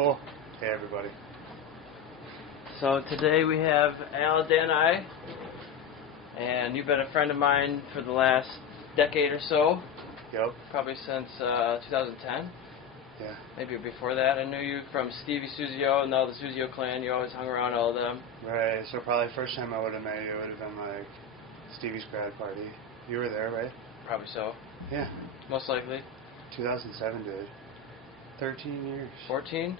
Cool. Hey, everybody. So today we have Danaj, and you've been a friend of mine for the last decade or so. Yep. Probably since 2010. Yeah. Maybe before that. I knew you from Stevie Suzio and all the Suzio clan. You always hung around all of them. Right. So probably first time I would have met you would have been like Stevie's grad party. You were there, right? Probably so. Yeah. Most likely. 2007, dude. 13 years. 14?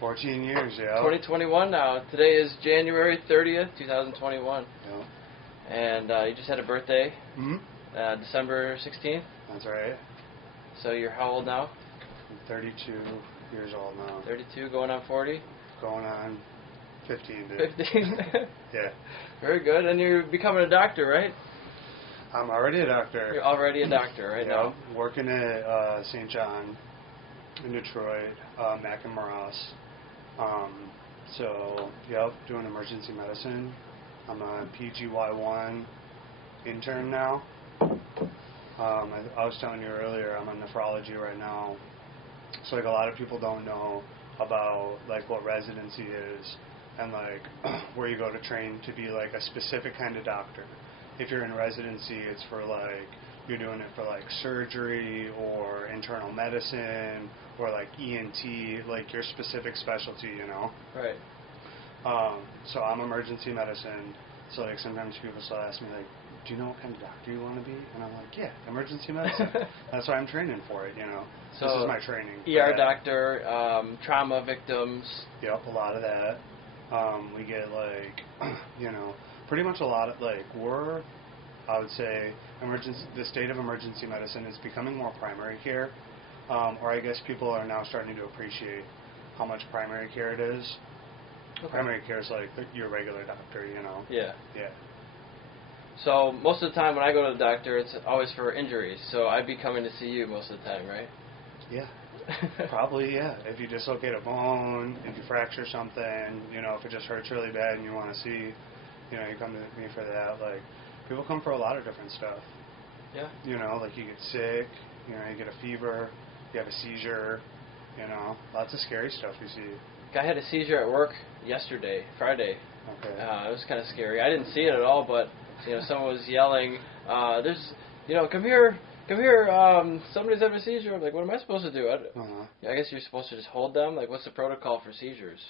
14 years, yeah. 2021 now. Today is January 30th, 2021. Yep. And you just had a birthday. Mm-hmm. December 16th. That's right. So you're how old now? I'm 32 years old now. 32, going on 40? Going on 15, dude. 15? Yeah. Very good. And you're becoming a doctor, right? I'm already a doctor. You're already a doctor right now. Working at St. John in Detroit, Mac and Moras. Doing emergency medicine. I'm a PGY1 intern now. I was telling you earlier, I'm in nephrology right now. So like a lot of people don't know about like what residency is and like where you go to train to be like a specific kind of doctor. If you're in residency, it's for like you're doing it for like surgery or internal medicine or like ENT, like your specific specialty, you know. Right. So I'm emergency medicine. So like sometimes people still ask me like, do you know what kind of doctor you want to be? And I'm like, yeah, emergency medicine. That's why I'm training for it, you know. So this is my training. ER doctor, trauma victims. Yep, a lot of that. We get like, pretty much a lot of like I would say the state of emergency medicine is becoming more primary care, or I guess people are now starting to appreciate how much primary care it is. Okay. Primary care is like your regular doctor, you know. Yeah. Yeah. So most of the time when I go to the doctor, it's always for injuries. So I'd be coming to see you most of the time, right? Yeah. Probably, yeah. If you dislocate a bone, if you fracture something, if it just hurts really bad and you want to see, you come to me for that. Like, people come for a lot of different stuff. Yeah. Like you get sick, you get a fever, you have a seizure, lots of scary stuff we see. I had a seizure at work yesterday, Friday. Okay. It was kind of scary. I didn't see it at all, but someone was yelling, come here, somebody's having a seizure. I'm like, what am I supposed to do? I guess you're supposed to just hold them. Like, what's the protocol for seizures?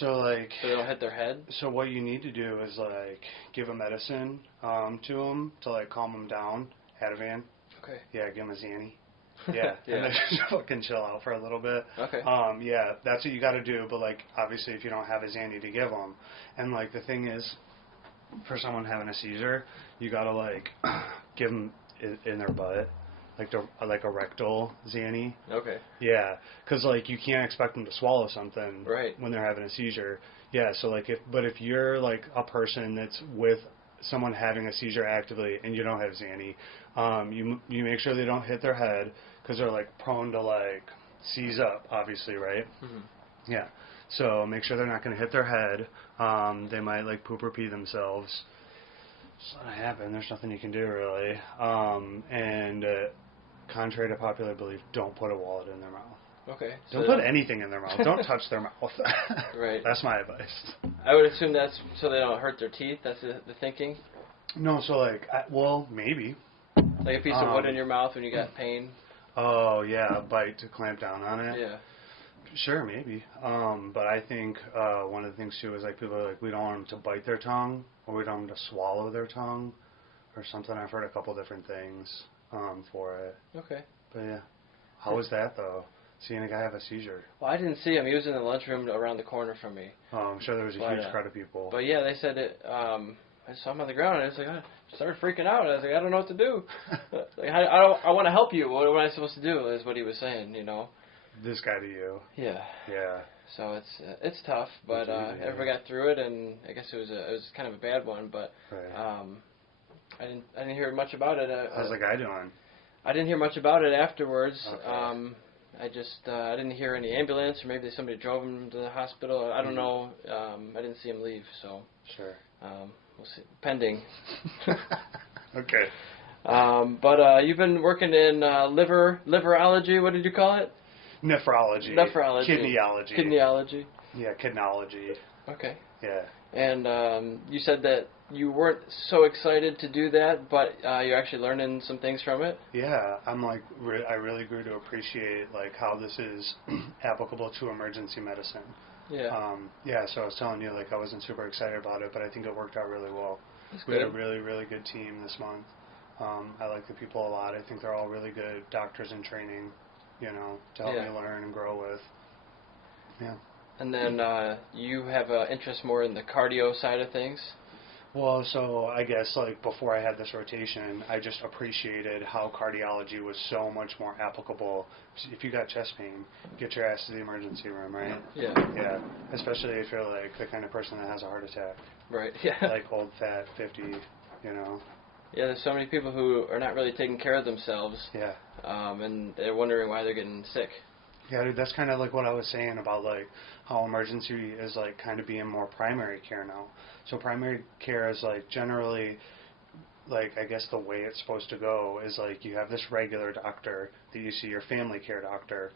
So they don't hit their head? So what you need to do is, like, give a medicine to them to, like, calm them down. Ativan. Okay. Yeah, give them a Xanny. Yeah. Yeah. And then just fucking chill out for a little bit. Okay. Yeah, that's what you got to do. But, like, obviously if you don't have a Xanny to give them. And, like, the thing is, for someone having a seizure, you got to, like, give them in their butt. Like a rectal Xanny. Okay. Yeah, because like you can't expect them to swallow something when they're having a seizure. Yeah, so like if you're like a person that's with someone having a seizure actively and you don't have Xanny, you make sure they don't hit their head because they're like prone to like seize up, obviously, right? Mm-hmm. Yeah. So make sure they're not going to hit their head. They might like poop or pee themselves. It's not gonna happen. There's nothing you can do really. Contrary to popular belief, don't put a wallet in their mouth. Okay. Don't put anything in their mouth. Don't touch their mouth. Right. That's my advice. I would assume that's so they don't hurt their teeth. That's the thinking? No, so like, maybe. Like a piece of wood in your mouth when you got pain? Oh, yeah, a bite to clamp down on it. Yeah. Sure, maybe. But I think one of the things, too, is like people are like, we don't want them to bite their tongue or we don't want them to swallow their tongue or something. I've heard a couple different things. For it. Okay. But yeah. How was that though? Seeing a guy have a seizure? Well, I didn't see him. He was in the lunchroom around the corner from me. Oh, I'm sure there was a huge crowd of people. But yeah, they said it. I saw him on the ground and I was like, I started freaking out. I was like, I don't know what to do. Like, I want to help you. What am I supposed to do? Is what he was saying. This guy to you. Yeah. Yeah. So it's tough, but everybody got through it, and I guess it was kind of a bad one, but. Right. I didn't hear much about it. How's the guy doing? I didn't hear much about it afterwards. Okay. I didn't hear any ambulance, or maybe somebody drove him to the hospital. I don't know. I didn't see him leave, so. Sure. We'll see. Pending. Okay. But you've been working in liverology. What did you call it? Nephrology. Kidneyology. Yeah, kidnology. Okay. Yeah. And you said that you weren't so excited to do that, but you're actually learning some things from it. Yeah, I'm like, I really grew to appreciate like how this is applicable to emergency medicine. Yeah. Yeah, so I was telling you, like, I wasn't super excited about it, but I think it worked out really well. That's We good. had a really, really good team this month. I like the people a lot. I think they're all really good doctors in training, you know, to help me learn and grow with. Yeah. And then you have an interest more in the cardio side of things? Well, so I guess, like, before I had this rotation, I just appreciated how cardiology was so much more applicable. If you got chest pain, get your ass to the emergency room, right? Yeah. Yeah, especially if you're, like, the kind of person that has a heart attack. Right, yeah. Like old, fat, 50, you know. Yeah, there's so many people who are not really taking care of themselves. Yeah. And they're wondering why they're getting sick. Yeah, dude, that's kind of like what I was saying about, like, how emergency is, like, kind of being more primary care now. So primary care is, like, generally, like, I guess the way it's supposed to go is, like, you have this regular doctor that you see, your family care doctor,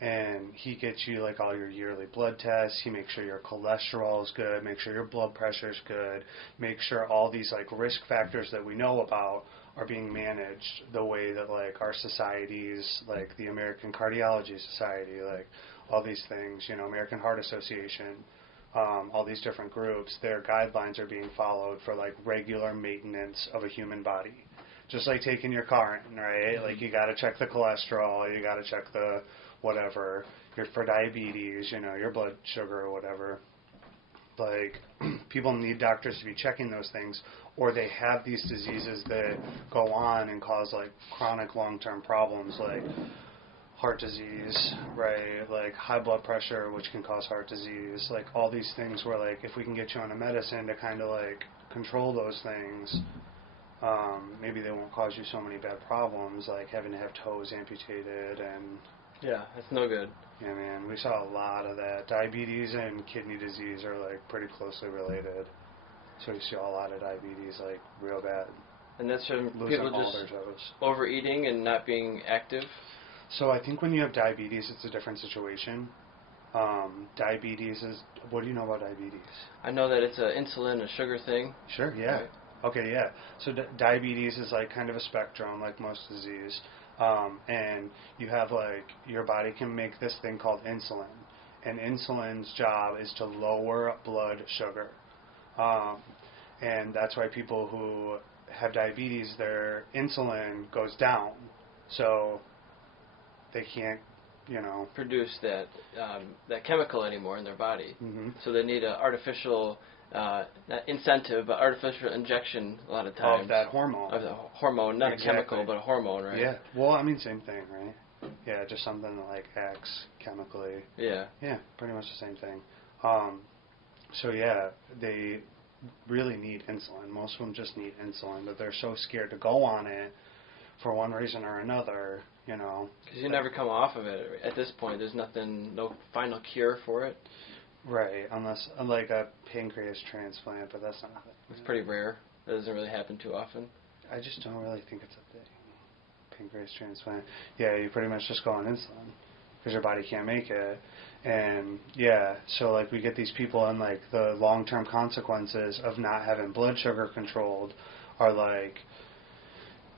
and he gets you, like, all your yearly blood tests. He makes sure your cholesterol is good, make sure your blood pressure is good, make sure all these, like, risk factors that we know about are being managed the way that, like, our societies, like the American Cardiology Society, like all these things, you know, American Heart Association, all these different groups, their guidelines are being followed for, like, regular maintenance of a human body. Just like taking your car in, right? Mm-hmm. Like, you got to check the cholesterol, you got to check the whatever, for diabetes, you know, your blood sugar or whatever. Like, people need doctors to be checking those things, or they have these diseases that go on and cause, like, chronic long-term problems, like heart disease, right, like high blood pressure, which can cause heart disease, like all these things where, like, if we can get you on a medicine to kind of, like, control those things, maybe they won't cause you so many bad problems, like having to have toes amputated and... Yeah, that's no good. Yeah, man, we saw a lot of that. Diabetes and kidney disease are, like, pretty closely related. So you see a lot of diabetes, like, real bad. And that's from Losing people all just their toes. overeating and not being active? So I think when you have diabetes, it's a different situation. Diabetes is... What do you know about diabetes? I know that it's an insulin, a sugar thing. Sure, yeah. Right. Okay, yeah. So diabetes is, like, kind of a spectrum, like most disease. And you have, like, your body can make this thing called insulin. And insulin's job is to lower blood sugar. And that's why people who have diabetes, their insulin goes down. So they can't, you know... produce that chemical anymore in their body. Mm-hmm. So they need an artificial... not incentive, but artificial injection a lot of times. Of that hormone. Of the hormone, not Exactly. a chemical, but a hormone, right? Yeah. Well, I mean, same thing, right? Yeah, just something that, like, acts chemically. Yeah. Yeah, pretty much the same thing. So, yeah, they really need insulin. Most of them just need insulin, but they're so scared to go on it for one reason or another, you know. Because you never come off of it. At this point, there's nothing, no final cure for it. Right, unless, like a pancreas transplant, but that's not... It's pretty rare. That doesn't really happen too often. I just don't really think it's a thing. Pancreas transplant. Yeah, you pretty much just go on insulin because your body can't make it. And, yeah, so, like, we get these people, and, like, the long-term consequences of not having blood sugar controlled are, like,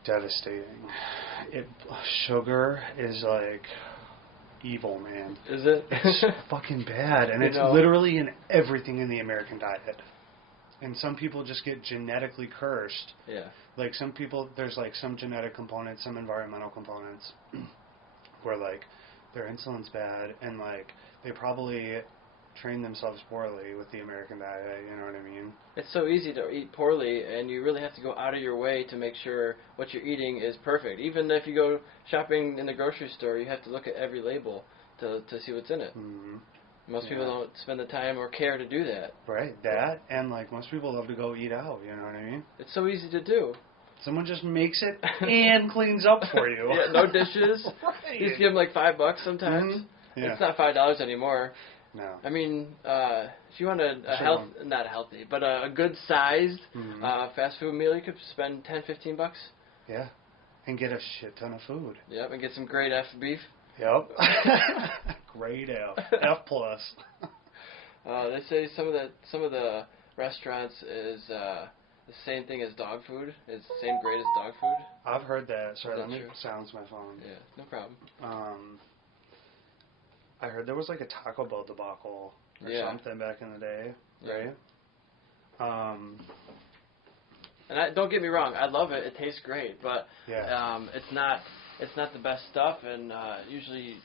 devastating. Sugar is, like... evil, man. Is it? It's fucking bad, and it's literally in everything in the American diet. And some people just get genetically cursed. Yeah. Like, some people, there's, like, some genetic components, some environmental components, where, like, their insulin's bad, and, like, they probably train themselves poorly with the American diet, you know what I mean? It's so easy to eat poorly, and you really have to go out of your way to make sure what you're eating is perfect. Even if you go shopping in the grocery store, you have to look at every label to see what's in it. Mm-hmm. Most people don't spend the time or care to do that. Right, that, and, like, most people love to go eat out, you know what I mean? It's so easy to do. Someone just makes it and cleans up for you. Yeah, no dishes. Right. You just give them like $5 sometimes. Mm-hmm. Yeah. It's not $5 anymore. No. I mean, if you want not healthy, but a good sized fast food meal, you could spend $10-15. Yeah, and get a shit ton of food. Yep, and get some great beef. Yep. Grade F. F plus. They say some of the restaurants is the same thing as dog food. It's the same grade as dog food. I've heard that. Sorry, let me true? silence my phone. Yeah, no problem. I heard there was like a Taco Bell debacle or something back in the day, right? And don't get me wrong, I love it. It tastes great, but it's not the best stuff, and usually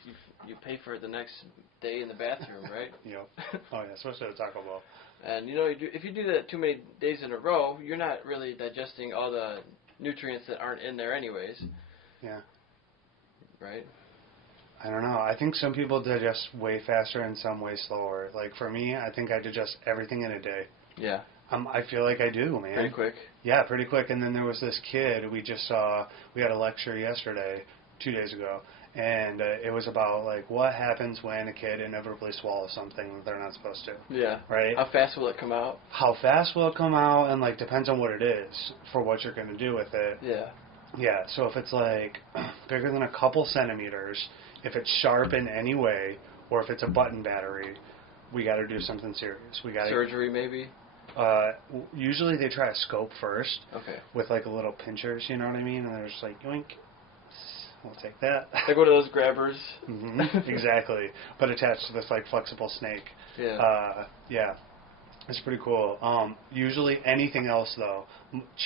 you pay for it the next day in the bathroom, right? Yep. Oh yeah, especially at Taco Bell. And if you do that too many days in a row, you're not really digesting all the nutrients that aren't in there anyways. Yeah. Right? I don't know. I think some people digest way faster and some way slower. Like for me, I think I digest everything in a day. Yeah. I feel like I do, man. Pretty quick. Yeah, pretty quick. And then there was this kid we just saw. We had a lecture 2 days ago, and it was about like what happens when a kid inevitably swallows something that they're not supposed to. Yeah. Right. How fast will it come out? How fast will it come out, and like depends on what it is for what you're going to do with it. Yeah. Yeah. So if it's like bigger than a couple centimeters, if it's sharp in any way, or if it's a button battery, we got to do something serious. We got surgery maybe. Usually they try a scope first. Okay. With like a little pinchers, you know what I mean? And they're just like, yoink, we'll take that. Like one of those grabbers. Exactly. But attached to this like flexible snake. Yeah. Yeah. It's pretty cool. Usually anything else though,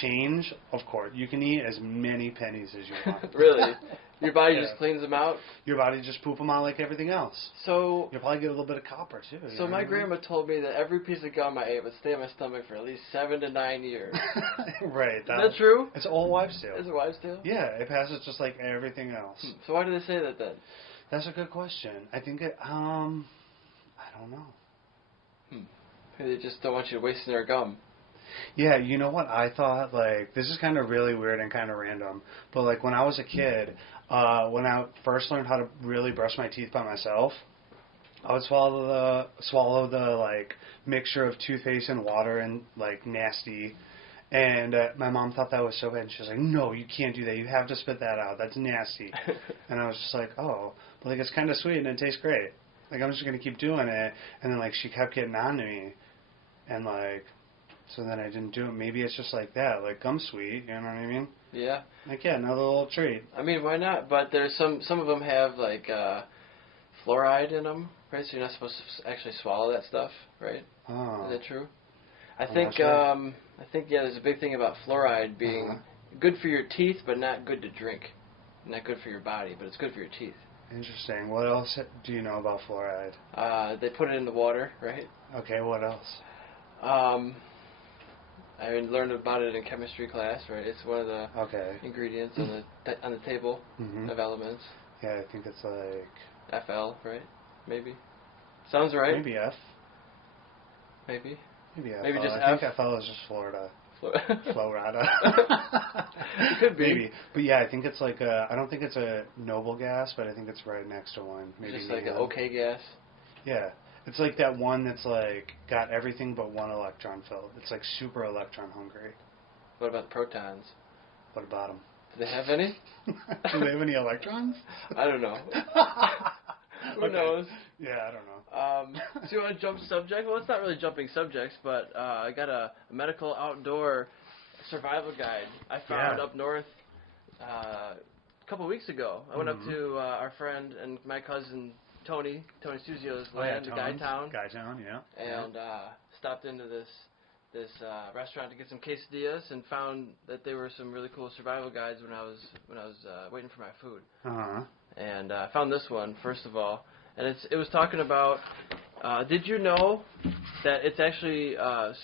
change, of course. You can eat as many pennies as you want. Really? Your body just cleans them out? Your body just poop them out like everything else. So you'll probably get a little bit of copper too. So my grandma told me that every piece of gum I ate would stay in my stomach for at least 7 to 9 years. Right. Is that true? It's all wives' tale. Is it wives' tale? Yeah, it passes just like everything else. So why do they say that then? That's a good question. I think I don't know. Maybe they just don't want you wasting their gum. Yeah, you know what I thought? Like, this is kind of really weird and kind of random, but like when I was a kid, when I first learned how to really brush my teeth by myself, I would swallow the like mixture of toothpaste and water and like nasty. And my mom thought that was so bad. And she was like, "No, you can't do that. You have to spit that out. That's nasty." And I was just like, "Oh, but like it's kind of sweet and it tastes great. Like I'm just gonna keep doing it." And then like she kept getting on to me, and like so then I didn't do it. Maybe it's just like that, like gum's sweet. You know what I mean? Yeah. Like yeah, another little treat. I mean, why not? But there's some of them have like fluoride in them, right? So you're not supposed to actually swallow that stuff, right? Oh. Is that true? I'm not sure. I think there's a big thing about fluoride being good for your teeth, but not good to drink. Not good for your body, but it's good for your teeth. Interesting. What else do you know about fluoride? They put it in the water, right? Okay, what else? I learned about it in chemistry class, right? It's one of the ingredients on the table of elements. Yeah, I think it's like FL, right? Maybe. Sounds right. Maybe F. Maybe. Maybe FL. Maybe just I F. think FL is just Florida. Florida. It could be. Maybe. But yeah, I think it's like I don't think it's a noble gas, but I think it's right next to one. Maybe just like an okay gas. Yeah. It's like that one that's like got everything but one electron filled. It's like super electron hungry. What about the protons? What about them? Do they have any? Do they have any electrons? I don't know. Who knows? Yeah, I don't know. So you want to jump subject? Well, it's not really jumping subjects, but I got a medical outdoor survival guide I found up north a couple weeks ago. I went up to our friend and my cousin Tony Suzio's land, Guytown. Guytown, yeah. And stopped into this restaurant to get some quesadillas and found that there were some really cool survival guides when I was waiting for my food. And I found this one first of all, and it was talking about. Did you know that it's actually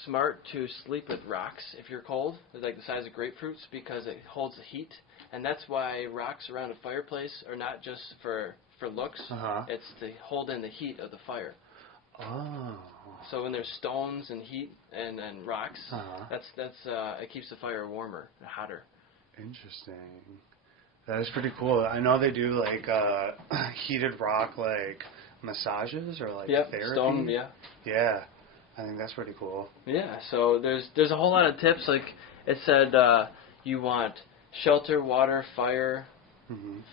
smart to sleep with rocks if you're cold, like the size of grapefruits, because it holds the heat, and that's why rocks around a fireplace are not just for looks. It's to hold in the heat of the fire. Oh. So when there's stones and heat and rocks, that's it keeps the fire warmer and hotter. Interesting. That is pretty cool. I know they do like heated rock like massages or like therapy. Stone, Yeah. I think that's pretty cool. Yeah. So there's a whole lot of tips. Like it said, you want shelter, water, fire,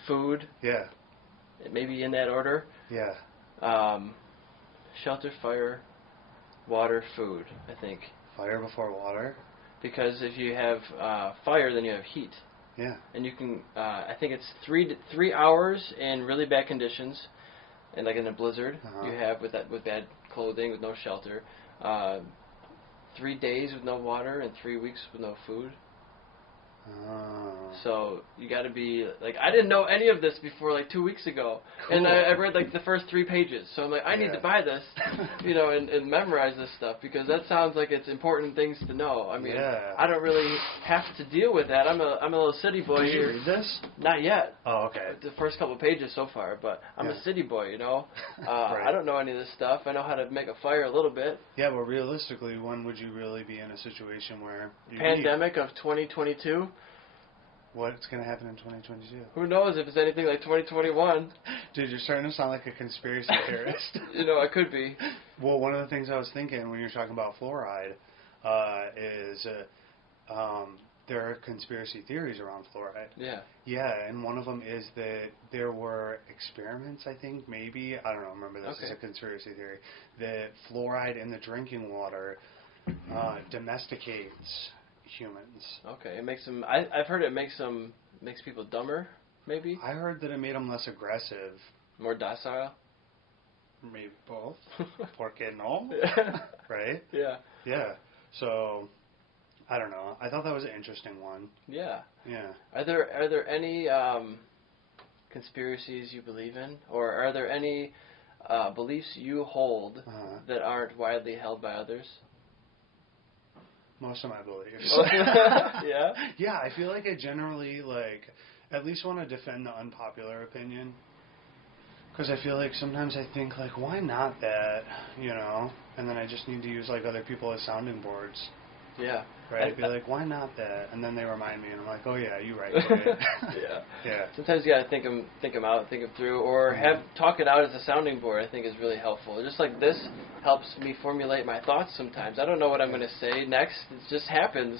food. Yeah. maybe in that order. Yeah. Shelter, fire, water, food, I think. Fire before water? Because if you have fire, then you have heat. Yeah. And you can, I think it's 3 hours in really bad conditions, and like in a blizzard, you have with bad clothing, with no shelter. 3 days with no water and 3 weeks with no food. So you got to be like, I didn't know any of this before like 2 weeks ago, and I read like the first 3 pages. So I'm like, I need to buy this, and memorize this stuff, because that sounds like it's important things to know. I mean, I don't really have to deal with that. I'm a little city boy Did here. you read this? Not yet. Oh, okay. The first couple of pages so far, but I'm a city boy, Right. I don't know any of this stuff. I know how to make a fire a little bit. Yeah, but realistically, when would you really be in a situation where you Pandemic of 2022. What's going to happen in 2022? Who knows if it's anything like 2021. Dude, you're starting to sound like a conspiracy theorist. I could be. Well, one of the things I was thinking when you're talking about fluoride is there are conspiracy theories around fluoride. Yeah. Yeah, and one of them is that there were experiments, I think, maybe, I don't know, remember this is a conspiracy theory, that fluoride in the drinking water domesticates humans. Okay, it makes them. I've heard it makes people dumber. Maybe. I heard that it made them less aggressive. More docile. Maybe both. Porque no? Right? Yeah. Yeah. So, I don't know. I thought that was an interesting one. Yeah. Yeah. Are there any conspiracies you believe in, or are there any beliefs you hold that aren't widely held by others? Most of my beliefs. Yeah? Yeah, I feel like I generally, at least want to defend the unpopular opinion. Because I feel like sometimes I think, why not that, And then I just need to use, other people as sounding boards. Yeah. Right? I'd be like, why not that? And then they remind me, and I'm like, oh, yeah, you're right. Okay. Yeah. Yeah. Sometimes you got to think them out, think them through, or talk it out as a sounding board, I think is really helpful. Just like this helps me formulate my thoughts sometimes. I don't know what I'm going to say next. It just happens.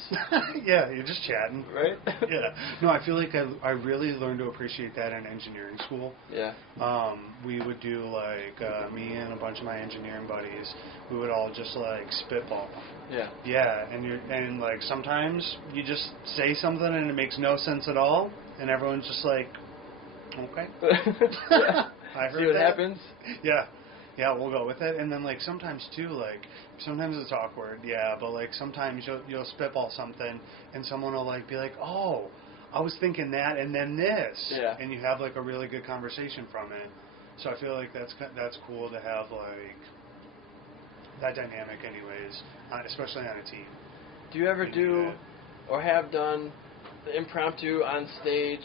Yeah, you're just chatting. Right? Yeah. No, I feel like I really learned to appreciate that in engineering school. Yeah. We would do, me and a bunch of my engineering buddies, we would all just, spitball. Yeah. Yeah, and sometimes you just say something and it makes no sense at all, and everyone's just like, okay. I heard See what that. happens? Yeah. Yeah, we'll go with it. And then, sometimes, too, sometimes it's awkward, yeah, but, sometimes you'll spitball something, and someone will, be like, oh, I was thinking that, and then this. Yeah. And you have, a really good conversation from it. So I feel like that's cool to have, that dynamic anyways, especially on a team. Do you ever do or have done the impromptu on stage,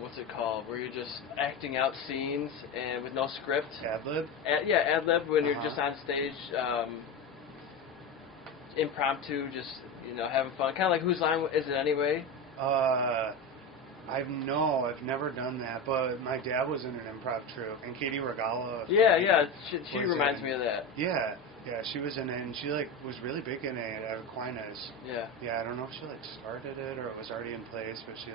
what's it called, where you're just acting out scenes and with no script? Ad-lib? Ad-lib when you're just on stage, impromptu, just, having fun. Kind of like Whose Line Is It Anyway? I've never done that, but my dad was in an improv troupe, and Katie Regala. Yeah, she reminds me of that. Yeah, she was in it, and she was really big in it at Aquinas. Yeah. Yeah, I don't know if she started it or it was already in place, but she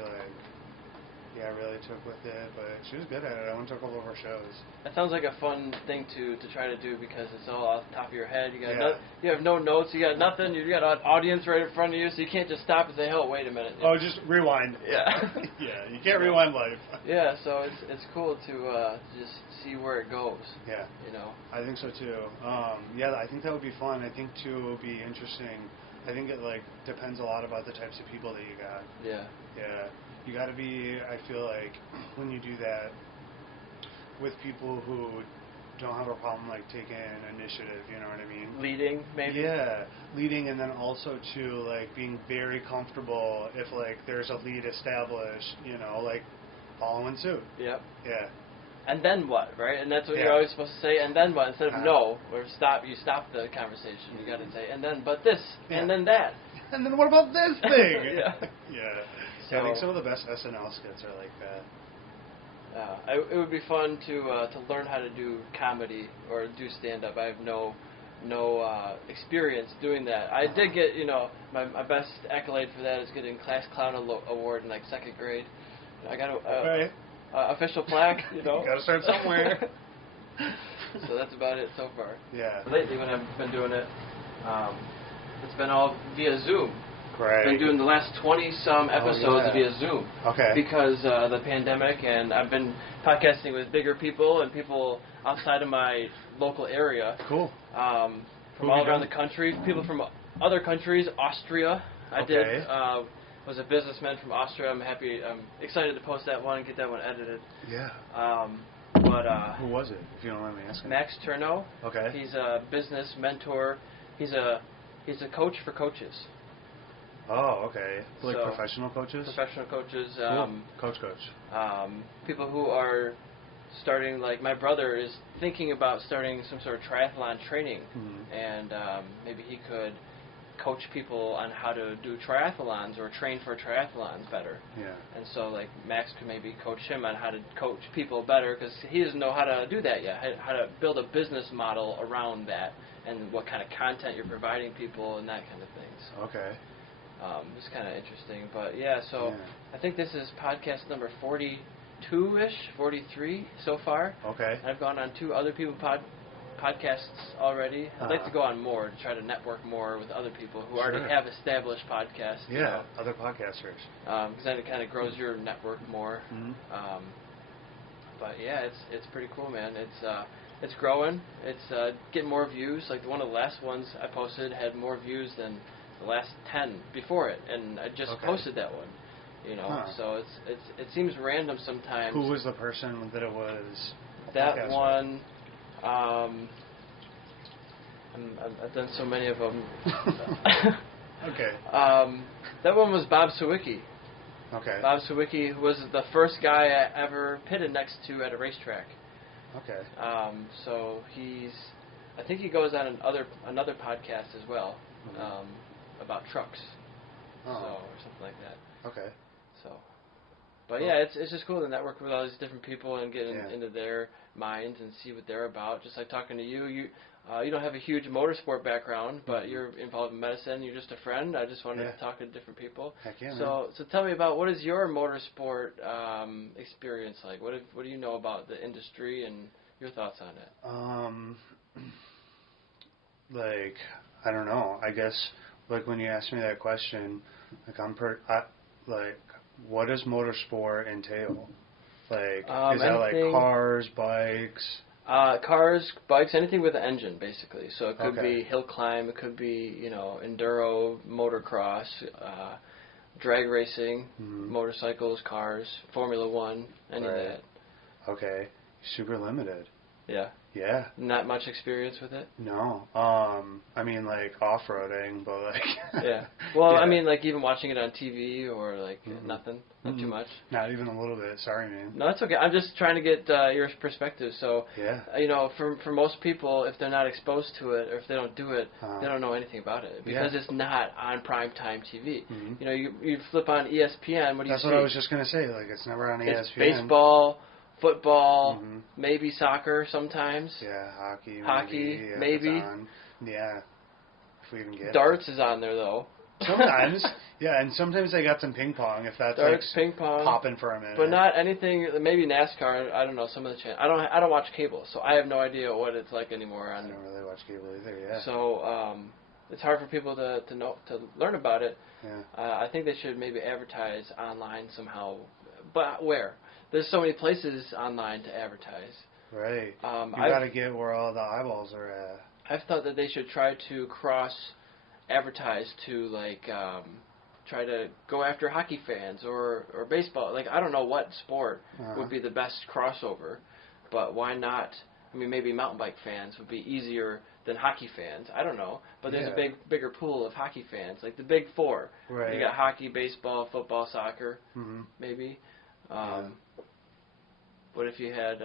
really took with it, but she was good at it. I went to a couple of her shows. That sounds like a fun thing to try to do, because it's all off the top of your head. You have no notes, you got nothing, you got an audience right in front of you, so you can't just stop and say, oh, wait a minute. Oh, just rewind. Yeah. Yeah, you can't rewind life. Yeah, so it's cool to just see where it goes. Yeah. I think so too. Yeah, I think that would be fun. I think too it would be interesting. I think it depends a lot about the types of people that you got. Yeah. Yeah. You got to be, I feel like, when you do that with people who don't have a problem taking initiative, you know what I mean? Leading, maybe? Yeah, leading, and then also too, being very comfortable if there's a lead established, following suit. Yep. Yeah. And then what, right? And that's what you're always supposed to say, and then what, instead of no, or stop, you stop the conversation. You got to say, and then, but this, and then that. And then what about this thing? Yeah. Yeah. So, I think some of the best SNL skits are like that. It would be fun to learn how to do comedy or do stand-up. I have no experience doing that. I did get, my best accolade for that is getting Class Clown Award in 2nd grade. I got official plaque, you know. Gotta start somewhere. So that's about it so far. Yeah. Lately, when I've been doing it, it's been all via Zoom. Great. I've been doing the last 20-some episodes via Zoom. Okay. Because the pandemic, and I've been podcasting with bigger people and people outside of my local area. Cool. From all around the country. People from other countries, Austria. I did. Was a businessman from Austria. I'm excited to post that one and get that one edited. Yeah. Who was it, if you don't mind me asking? Max Turno. Okay. He's a business mentor. He's a coach for coaches. Oh, okay. Like professional coaches? Professional coaches. Cool. Coach. People who are starting, like my brother is thinking about starting some sort of triathlon training, and maybe he could coach people on how to do triathlons or train for triathlons better. Yeah. And so, like, Max could maybe coach him on how to coach people better, because he doesn't know how to do that yet, how to build a business model around that, and what kind of content you're providing people and that kind of things. Okay. It's kind of interesting. But, so I think this is podcast number 42-ish, 43 so far. Okay. I've gone on 2 other people's podcasts already. I'd like to go on more to try to network more with other people who already have established podcasts. Yeah, you know. Other podcasters. Because then it kind of grows your network more. But yeah, it's pretty cool, man. It's growing. It's getting more views. Like one of the last ones I posted had more views than the last 10 before it, and I just posted that one. You know, so it seems random sometimes. Who was the person that it was? That one. I've done so many of them. Okay. That one was Bob Sawicki. Okay. Bob Sawicki was the first guy I ever pitted next to at a racetrack. Okay. So I think he goes on another podcast as well, about trucks. Or something like that. Okay. So, but yeah, it's just cool to network with all these different people and get into their minds and see what they're about. Just like talking to you, you don't have a huge motorsport background, but you're involved in medicine. You're just a friend. I just wanted to talk to different people. Heck yeah, so tell me about, what is your motorsport experience like? What do you know about the industry and your thoughts on it? Like, I don't know. I guess like when you ask me that question, like what does motorsport entail? Like, is that like cars, bikes? Cars, bikes, anything with an engine, basically. So it could be hill climb, it could be, enduro, motocross, drag racing, motorcycles, cars, Formula One, any of that. Okay. Super limited. Yeah. Yeah. Not much experience with it? No. I mean, like, off-roading, but, like... Yeah. Well, I mean, like, even watching it on TV or, like, nothing? Not too much? Not even a little bit. Sorry, man. No, that's okay. I'm just trying to get your perspective. So, for most people, if they're not exposed to it or if they don't do it, they don't know anything about it because it's not on primetime TV. You flip on ESPN, what do you see? That's what I was just going to say. Like, it's never on ESPN. It's baseball, football, maybe soccer sometimes. Yeah, hockey, maybe. Yeah, if we even get Darts is on there, though. Sometimes, yeah, and sometimes they got some ping pong if that's darts, ping pong, popping for a minute. But not anything. Maybe NASCAR. I don't know some of the channels. I don't watch cable, so I have no idea what it's like anymore. I don't really watch cable either. Yeah. So it's hard for people to learn about it. Yeah. I think they should maybe advertise online somehow, but where? There's so many places online to advertise. Right. You got to get where all the eyeballs are at. I've thought that they should try to advertise to, like, try to go after hockey fans or baseball. Like, I don't know what sport would be the best crossover, but why not? I mean, maybe mountain bike fans would be easier than hockey fans. I don't know. But there's a bigger pool of hockey fans, like the big four. Right. You got hockey, baseball, football, soccer, maybe. What if you had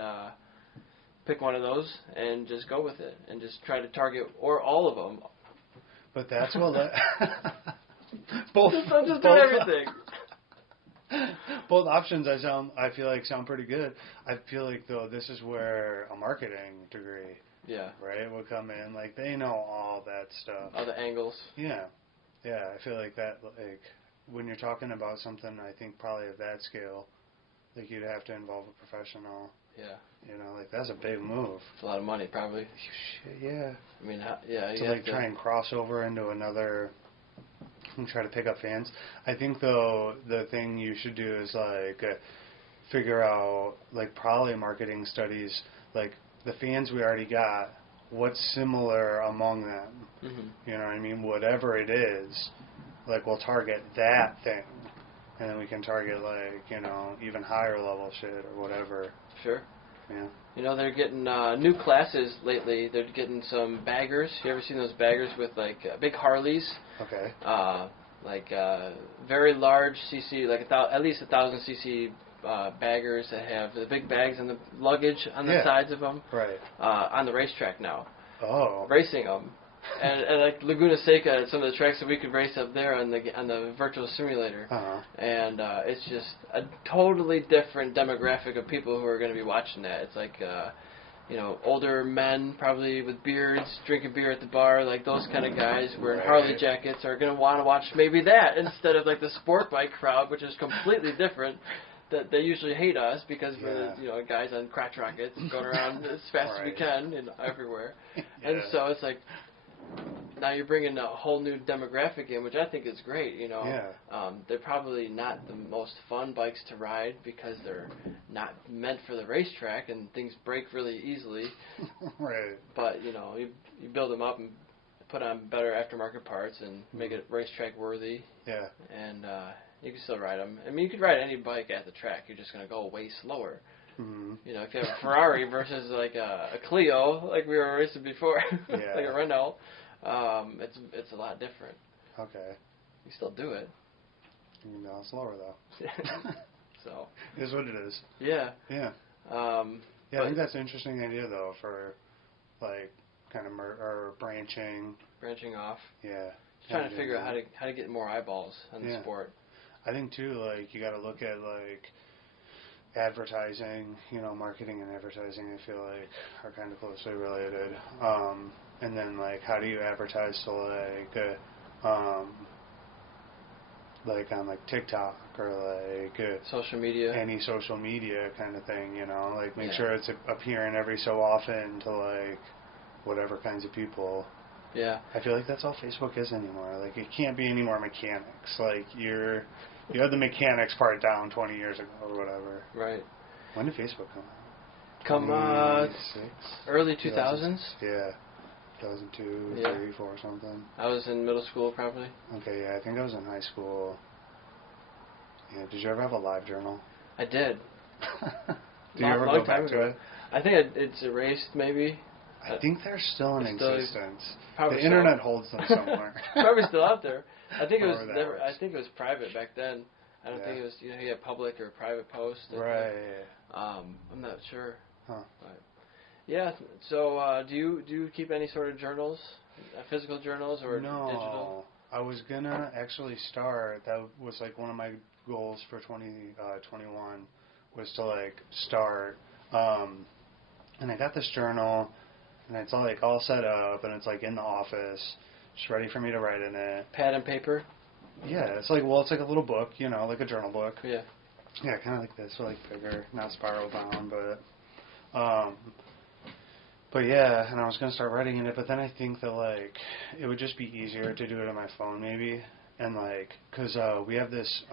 pick one of those and just go with it and just try to target or all of them? But that's what both. I'm just doing everything. Both options I feel like sound pretty good. I feel like though this is where a marketing degree, right, will come in. Like they know all that stuff. All the angles. Yeah. I feel like that. Like when you're talking about something, I think probably of that scale, Like, you'd have to involve a professional. Yeah. You know, like, that's a big move. It's a lot of money, probably. Shit, yeah. I mean, yeah. To, like, try and cross over into another and try to pick up fans. I think, though, the thing you should do is, like, figure out, like, probably marketing studies, like, the fans we already got, what's similar among them. Mm-hmm. You know what I mean? Whatever it is, like, we'll target that thing. And then we can target, like, you know, even higher level shit or whatever. Sure. Yeah. You know, they're getting new classes lately. They're getting some baggers. You ever seen those baggers with, like, big Harleys? Okay. Very large CC, like at least 1,000 CC baggers that have the big bags and the luggage on the sides of them. Right. On the racetrack now. Oh. Racing them. and like Laguna Seca, some of the tracks that we could race up there on the virtual simulator. Uh-huh. And it's just a totally different demographic of people who are going to be watching that. It's like, you know, older men probably with beards, drinking beer at the bar, like those kind of guys wearing Harley jackets are going to want to watch maybe that instead of like the sport bike crowd, which is completely different. That they usually hate us because we're guys on crotch rockets going around as fast as we can and everywhere. And so it's like, now you're bringing a whole new demographic in, which I think is great, you know. Yeah. They're probably not the most fun bikes to ride because they're not meant for the racetrack and things break really easily. Right. But, you know, you build them up and put on better aftermarket parts and make it racetrack worthy. Yeah. And you can still ride them. I mean, you could ride any bike at the track. You're just going to go way slower. Mm-hmm. You know, if you have a Ferrari versus like a Clio, like we were racing before, like a Renault, it's a lot different. Okay. You still do it. No, slower though. So. It is what it is. Yeah. Yeah. Yeah, I think that's an interesting idea though for like kind of or branching. Branching off. Yeah. Just trying to figure out how to get more eyeballs on the sport. I think too, like you got to look at like advertising, you know, marketing and advertising. I feel like are kind of closely related. And then like how do you advertise to like on like TikTok or like social media, any social media kind of thing, you know, like make sure it's appearing every so often to like whatever kinds of people. Yeah. I feel like that's all Facebook is anymore. Like, it can't be any more mechanics. Like, you had the mechanics part down 20 years ago or whatever. Right. When did Facebook come out? Early 2000s? Yeah. 2002, 3, 4 or something. I was in middle school probably. Okay, yeah, I think I was in high school. Yeah, did you ever have a live journal? I did. Do you ever go back to it? I think it's erased maybe. I think they're still in existence. The internet holds them somewhere. Probably still out there. I think it was never. I think it was private back then. I don't think it was. You know, you had public or private post. Right. I'm not sure. Huh. But yeah. So, do you keep any sort of journals, physical journals or digital? No. I was gonna actually start. That was like one of my goals for 2021 was to like start. And I got this journal. And it's all set up, and it's like in the office, just ready for me to write in it. Pad and paper? Yeah, it's like a little book, you know, like a journal book. Yeah. Yeah, kind of like this, but like bigger, not spiral bound, but yeah, and I was gonna start writing in it, but then I think that like it would just be easier to do it on my phone maybe. And like, cause we have this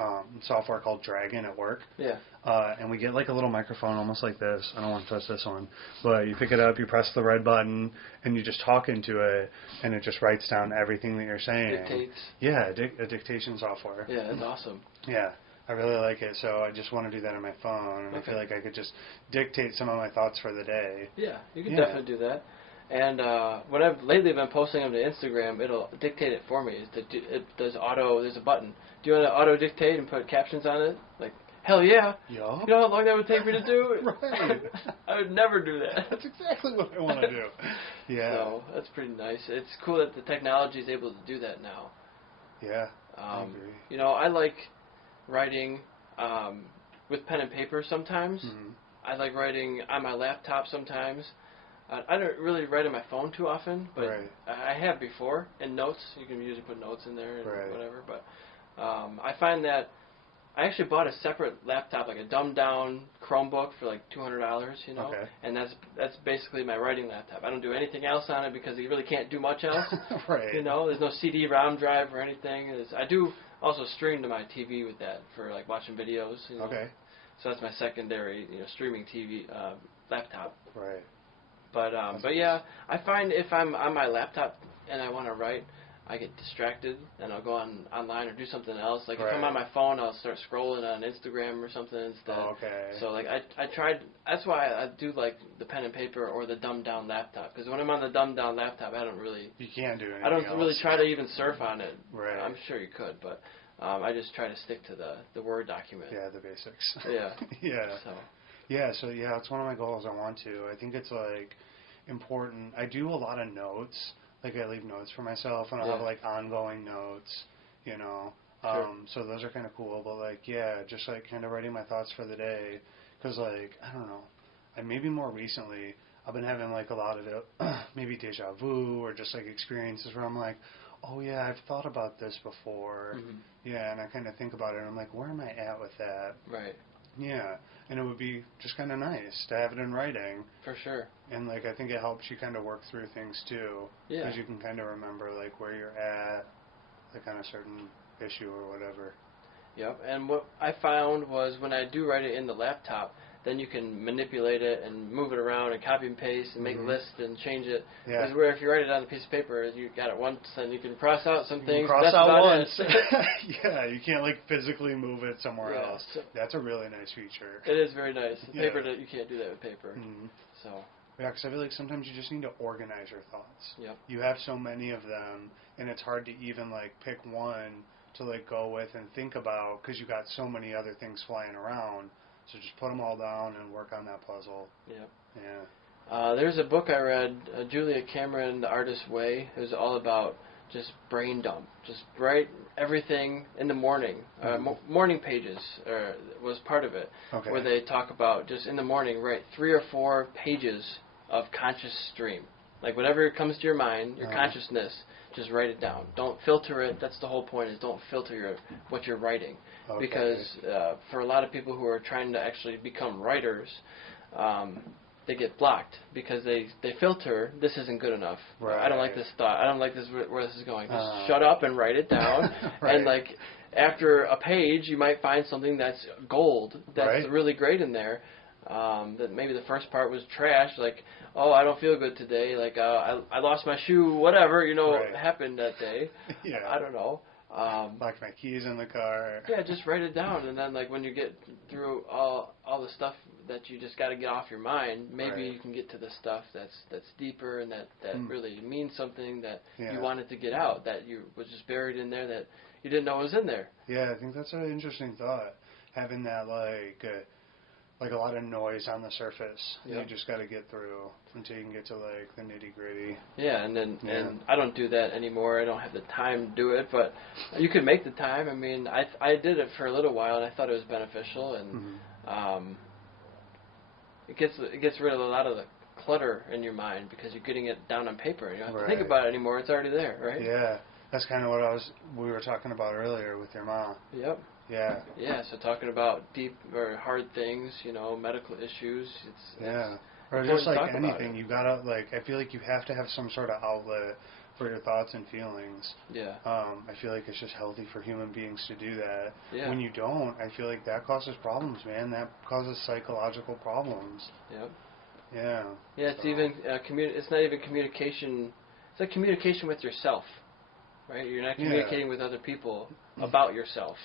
software called Dragon at work. Yeah. And we get like a little microphone almost like this. I don't want to touch this one, but you pick it up, you press the red button, and you just talk into it, and it just writes down everything that you're saying. Dictates. Yeah, a dictation software. Yeah, that's awesome. Yeah, I really like it. So I just want to do that on my phone, and I feel like I could just dictate some of my thoughts for the day. Yeah, you can definitely do that. And what I've lately been posting on the Instagram, it'll dictate it for me. It does auto. There's a button. Do you want to auto dictate and put captions on it? Like, hell yeah. Yeah. You know how long that would take me to do? Right. I would never do that. That's exactly what I want to do. Yeah. So that's pretty nice. It's cool that the technology is able to do that now. Yeah. I agree. You know, I like writing with pen and paper sometimes. Mm-hmm. I like writing on my laptop sometimes. I don't really write on my phone too often, but I have before. And notes, you can usually put notes in there and whatever. But I find that I actually bought a separate laptop, like a dumbed down Chromebook for like $200, you know. Okay. And that's basically my writing laptop. I don't do anything else on it because you really can't do much else. Right. You know, there's no CD-ROM drive or anything. I do also stream to my TV with that for like watching videos. You know? Okay. So that's my secondary, you know, streaming TV laptop. Right. But yeah, I find if I'm on my laptop and I want to write, I get distracted and I'll go online or do something else. Like if I'm on my phone, I'll start scrolling on Instagram or something instead. Oh, okay. So like I tried. That's why I do like the pen and paper or the dumbed down laptop. Because when I'm on the dumbed down laptop, I don't really. You can't do anything I don't else. really try to even surf on it. Right. I'm sure you could, but I just try to stick to the Word document. Yeah, the basics. Yeah. Yeah. So yeah, it's one of my goals. I want to. I think it's like important. I do a lot of notes. Like I leave notes for myself, and I'll have like ongoing notes, you know. So those are kind of cool. But like, yeah, just like kind of writing my thoughts for the day, because like I don't know, and maybe more recently I've been having like a lot of maybe deja vu or just like experiences where I'm like, oh yeah, I've thought about this before, yeah, and I kind of think about it, and I'm like, where am I at with that? Right. Yeah, and it would be just kind of nice to have it in writing. For sure. And, like, I think it helps you kind of work through things, too. Yeah. Because you can kind of remember, like, where you're at, like, on a certain issue or whatever. Yep, and what I found was when I do write it in the laptop, then you can manipulate it and move it around and copy and paste and make lists and change it. Yeah. Whereas where if you write it on a piece of paper, you got it once and you can cross out some things. Cross that's out about once. it. Yeah, you can't, like, physically move it somewhere else. So That's a really nice feature. it is very nice. Paper, you can't do that with paper. So. Yeah, because I feel like sometimes you just need to organize your thoughts. Yep. You have so many of them, and it's hard to even, like, pick one to, like, go with and think about because you got so many other things flying around. So just put them all down and work on that puzzle. Yep. Yeah. There's a book I read, Julia Cameron, The Artist's Way. It was all about just brain dump. Just write everything in the morning. Morning pages was part of it, where they talk about just in the morning write 3 or 4 pages of conscious stream. Like whatever comes to your mind, your consciousness, just write it down. Don't filter it. That's the whole point, is don't filter what you're writing. Because for a lot of people who are trying to actually become writers, they get blocked because they filter, this isn't good enough. Right. I don't like this thought. I don't like this where this is going. Just shut up and write it down. And like after a page, you might find something that's gold, that's really great in there. That maybe the first part was trash, like, oh, I don't feel good today, like, I lost my shoe, whatever, you know, happened that day. Yeah. I don't know. Locked my keys in the car. Yeah, just write it down, and then, like, when you get through all the stuff that you just got to get off your mind, maybe you can get to the stuff that's deeper and that really means something that you wanted to get out, that you was just buried in there that you didn't know was in there. Yeah, I think that's an interesting thought, having that, like a lot of noise on the surface. You just got to get through until you can get to like the nitty gritty. Yeah, and I don't do that anymore. I don't have the time to do it, but you could make the time. I mean, I did it for a little while, and I thought it was beneficial, and it gets rid of a lot of the clutter in your mind because you're getting it down on paper. You don't have to think about it anymore. It's already there, right? Yeah, that's kind of what we were talking about earlier with your mom. Yep. Yeah. Yeah, so talking about deep or hard things, you know, medical issues. It's or just like anything, you gotta I feel like you have to have some sort of outlet for your thoughts and feelings. Yeah. I feel like it's just healthy for human beings to do that. Yeah. When you don't, I feel like that causes problems, man. That causes psychological problems. Yep. Yeah. Yeah, it's even it's not even communication. It's like communication with yourself, right? You're not communicating with other people about yourself.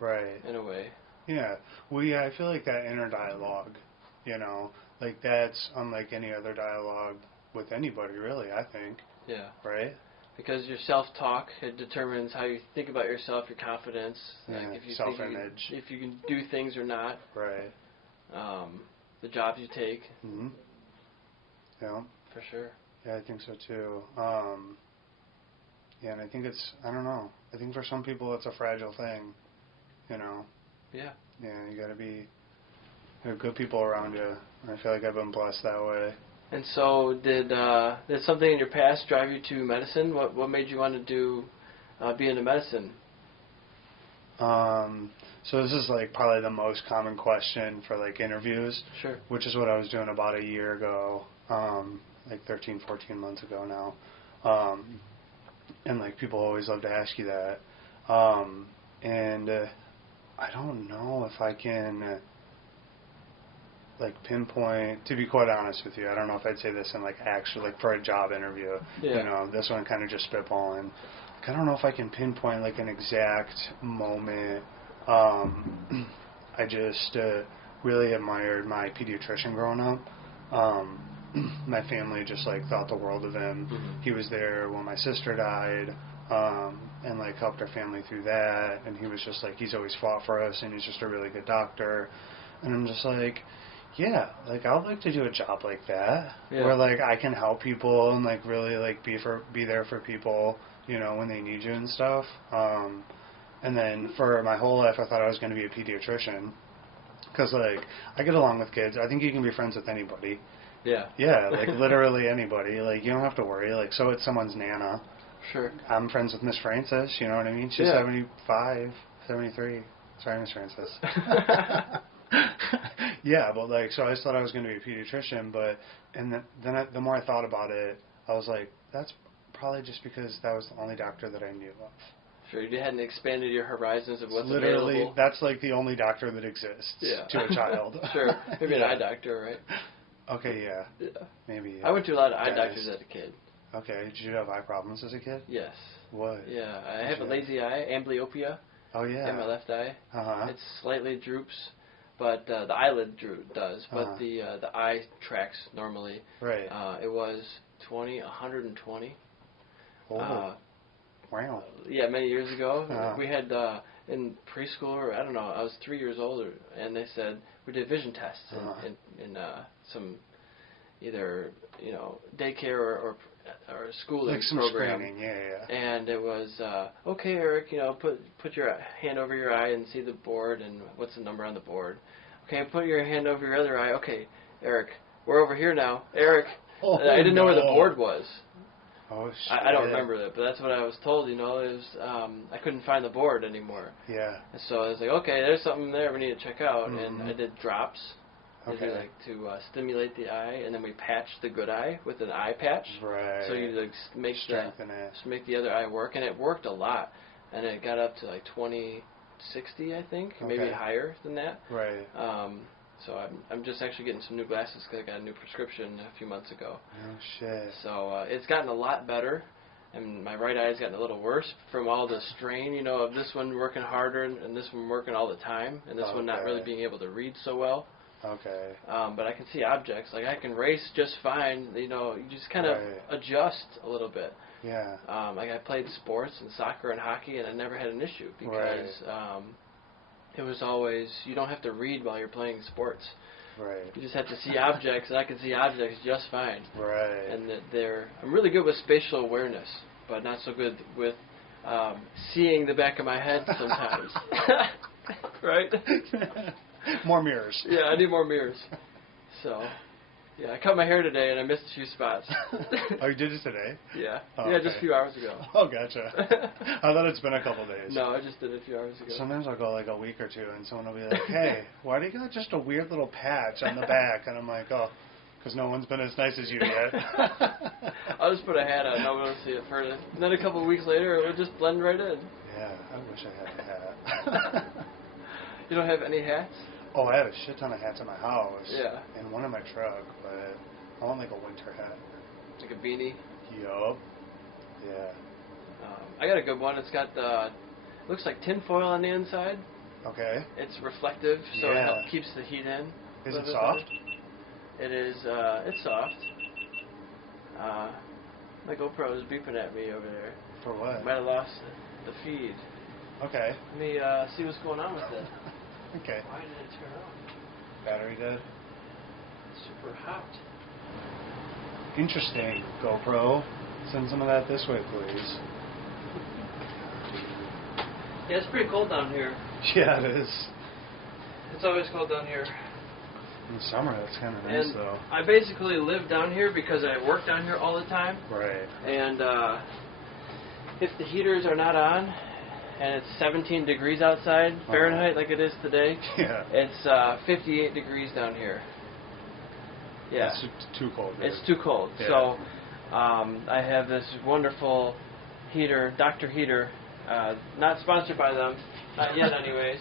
Right. In a way. Yeah. Well, yeah, I feel like that inner dialogue, you know, like that's unlike any other dialogue with anybody, really, I think. Yeah. Right? Because your self-talk, it determines how you think about yourself, your confidence. Yeah, like if you self-image. If you can do things or not. Right. The jobs you take. Mm-hmm. Yeah. For sure. Yeah, I think so, too. Yeah, and I think I don't know. I think for some people it's a fragile thing. You know. Yeah. Yeah, you got to be good people around you. I feel like I've been blessed that way. And so, did something in your past drive you to medicine? What made you want to be into medicine? So this is like probably the most common question for like interviews. Sure. Which is what I was doing about a year ago, like 13, 14 months ago now. And like people always love to ask you that. And I don't know if I can like pinpoint, to be quite honest with you, I don't know if I'd say this in like actually like for a job interview. Yeah. You know, this one kind of just spitballing. Like, I don't know if I can pinpoint like an exact moment. I just really admired my pediatrician growing up. My family just like thought the world of him. Mm-hmm. He was there when my sister died, and like helped our family through that. And he was just like, he's always fought for us, and he's just a really good doctor. And I'm just like, yeah, like I would like to do a job like that, where like I can help people and like really like be there for people, you know, when they need you and stuff. And then for my whole life, I thought I was going to be a pediatrician, because like I get along with kids. I think you can be friends with anybody. Yeah. Yeah, like literally anybody. Like you don't have to worry. Like so, it's someone's nana. Sure. I'm friends with Miss Francis. You know what I mean? She's 75, 73. Sorry, Miss Francis. Yeah, but like, so I just thought I was going to be a pediatrician, but the more I thought about it, I was like, that's probably just because that was the only doctor that I knew of. Sure, you hadn't expanded your horizons of what's literally available. That's like the only doctor that exists to a child. Sure, maybe an eye doctor, right? Okay, yeah. Maybe. Yeah. I went to a lot of eye doctors as a kid. Okay, did you have eye problems as a kid? Yes. What? Yeah, I have a lazy eye, amblyopia. Oh yeah. In my left eye. Uh-huh. It slightly droops, but the eyelid does, but the eye tracks normally. Right. It was 120. Oh. Wow. Yeah, many years ago. We had in preschool, or I don't know, I was 3 years old, and they said we did vision tests in some either daycare or schooling like some program. screening, yeah. And it was okay, Eric. Put your hand over your eye and see the board, and what's the number on the board. Okay, put your hand over your other eye. Okay, Eric, we're over here now. Eric, I didn't know where the board was. Oh, shit. I don't remember that, but that's what I was told. It was I couldn't find the board anymore. Yeah. And so I was like, okay, there's something there we need to check out, and I did drops. Okay. To stimulate the eye, and then we patched the good eye with an eye patch. Right. So you make the other eye work, and it worked a lot, and it got up to like 20/60, I think, maybe higher than that. Right. So I'm just actually getting some new glasses because I got a new prescription a few months ago. Oh shit. So it's gotten a lot better, and my right eye's gotten a little worse from all the strain, of this one working harder and this one working all the time, and this one not really being able to read so well. Okay. But I can see objects. Like I can race just fine. You just kind of adjust a little bit. Yeah. Like I played sports and soccer and hockey, and I never had an issue because it was always you don't have to read while you're playing sports. Right. You just have to see objects, and I can see objects just fine. Right. And I'm really good with spatial awareness, but not so good with seeing the back of my head sometimes. Right. More mirrors. Yeah, I need more mirrors. So, yeah, I cut my hair today and I missed a few spots. Oh, you did it today? Yeah. Oh, yeah, just a few hours ago. Oh, gotcha. I thought it's been a couple days. No, I just did it a few hours ago. Sometimes I'll go like a week or two and someone will be like, hey, why do you got just a weird little patch on the back? And I'm like, oh, because no one's been as nice as you yet. I'll just put a hat on. No one will see it further. And then a couple of weeks later, it would just blend right in. Yeah, I wish I had a hat. You don't have any hats? Oh, I have a shit ton of hats in my house. Yeah. And one in my truck, but I want like a winter hat. Like a beanie? Yup. Yeah. I got a good one. It's got looks like tin foil on the inside. Okay. It's reflective, so it keeps the heat in. Is it soft? It is. It's soft. My GoPro is beeping at me over there. For what? Might have lost the feed. Okay. Let me see what's going on with it. Okay. Why did it turn on? Battery dead? It's super hot. Interesting, GoPro. Send some of that this way, please. Yeah, it's pretty cold down here. Yeah, it is. It's always cold down here. In summer, that's kind of nice, though. I basically live down here because I work down here all the time. Right. And if the heaters are not on, and it's 17 degrees outside Fahrenheit, like it is today. Yeah. It's 58 degrees down here. Yeah. It's too cold. Dude. It's too cold. Yeah. So I have this wonderful heater, Dr. Heater. Not sponsored by them, not yet, anyways.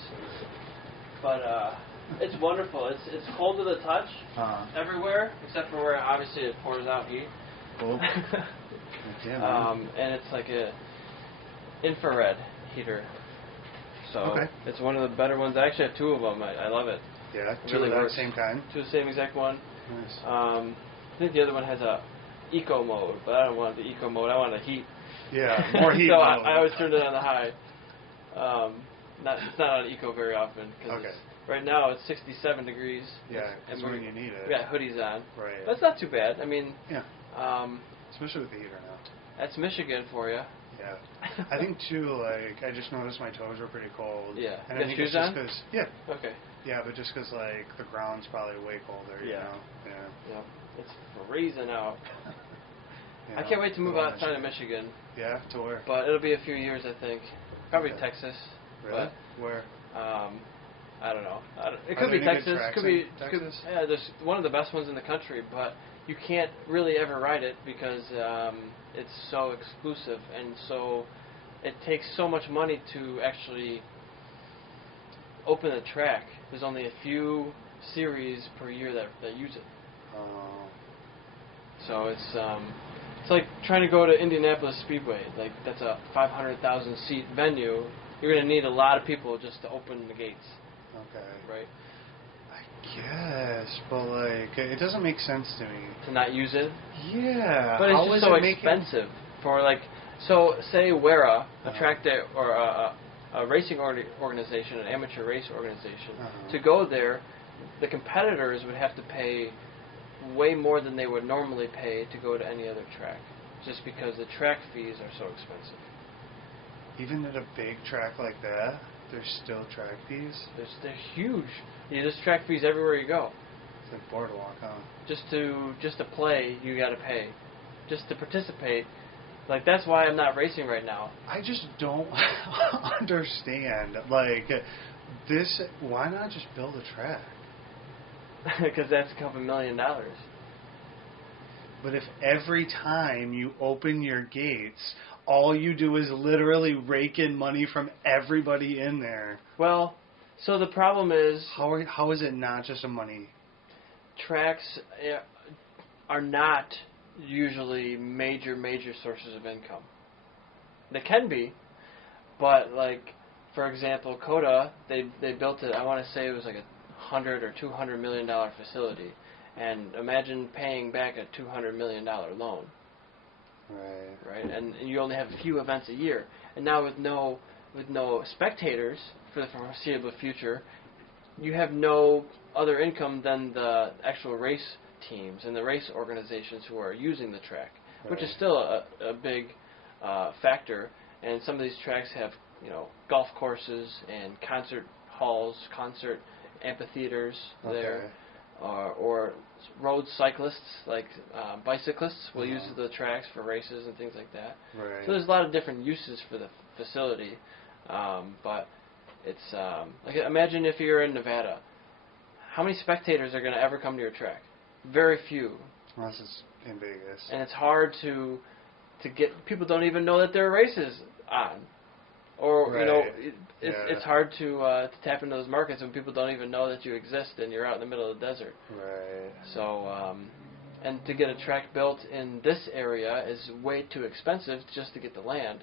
But it's wonderful. It's cold to the touch everywhere, except for where obviously it pours out heat. Cool. And it's like a infrared heater. So it's one of the better ones. I actually have two of them. I love it. Yeah, it two really of that works. same kind. Two of the same exact one. Nice. I think the other one has a eco mode, but I don't want the eco mode. I want the heat. Yeah, more heat. So I always turned it on the high. It's not on eco very often because right now it's 67 degrees. Yeah, because when you need it. We got hoodies on. Right. That's not too bad. I mean. Yeah. Especially with the heater now. That's Michigan for you. Yeah. I think too. Like I just noticed my toes were pretty cold. Yeah. And you I think got it's shoes just on? 'cause yeah. Okay. Yeah, but just 'cause like the ground's probably way colder. You know? Yeah. Yeah. It's freezing out. You I know, can't wait to move outside of Michigan. Yeah, to where? But it'll be a few years, I think. Probably Texas. Really? But, Where? I don't know. It could be Texas. Could be Texas. Yeah, there's one of the best ones in the country, but you can't really ever ride it because it's so exclusive and so it takes so much money to actually open a track. There's only a few series per year that use it. So it's like trying to go to Indianapolis Speedway. Like that's a 500,000 seat venue. You're going to need a lot of people just to open the gates. Okay. Right. I guess, but like it doesn't make sense to me to not use it. Yeah. But it's just so expensive for like. So say WERA, a track day or a racing organization, an amateur race organization, to go there, the competitors would have to pay way more than they would normally pay to go to any other track, just because the track fees are so expensive. Even at a big track like that, there's still track fees? They're huge. There's track fees everywhere you go. It's like Boardwalk, huh? Just to play, you got to pay. Just to participate. Like, that's why I'm not racing right now. I just don't understand. Like, this, why not just build a track? Because that's a couple $1 million. But if every time you open your gates, all you do is literally rake in money from everybody in there. Well, so the problem is... How is it not just a money? Tracks are not usually major sources of income. They can be, but like, for example, Coda, they built it, I want to say it was like $100 or $200 million facility. And imagine paying back a $200 million loan. Right. And you only have a few events a year. And now with no spectators for the foreseeable future, you have no other income than the actual race teams and the race organizations who are using the track, which is still a big factor. And some of these tracks have, golf courses and concert halls, concert amphitheaters there. Or road cyclists, like bicyclists, will use the tracks for races and things like that. Right. So there's a lot of different uses for the facility, but it's like, imagine if you're in Nevada, how many spectators are going to ever come to your track? Very few. Unless it's in Vegas. And it's hard to get, people don't even know that there are races on. Or, it's hard to tap into those markets when people don't even know that you exist and you're out in the middle of the desert. Right. So, and to get a track built in this area is way too expensive just to get the land.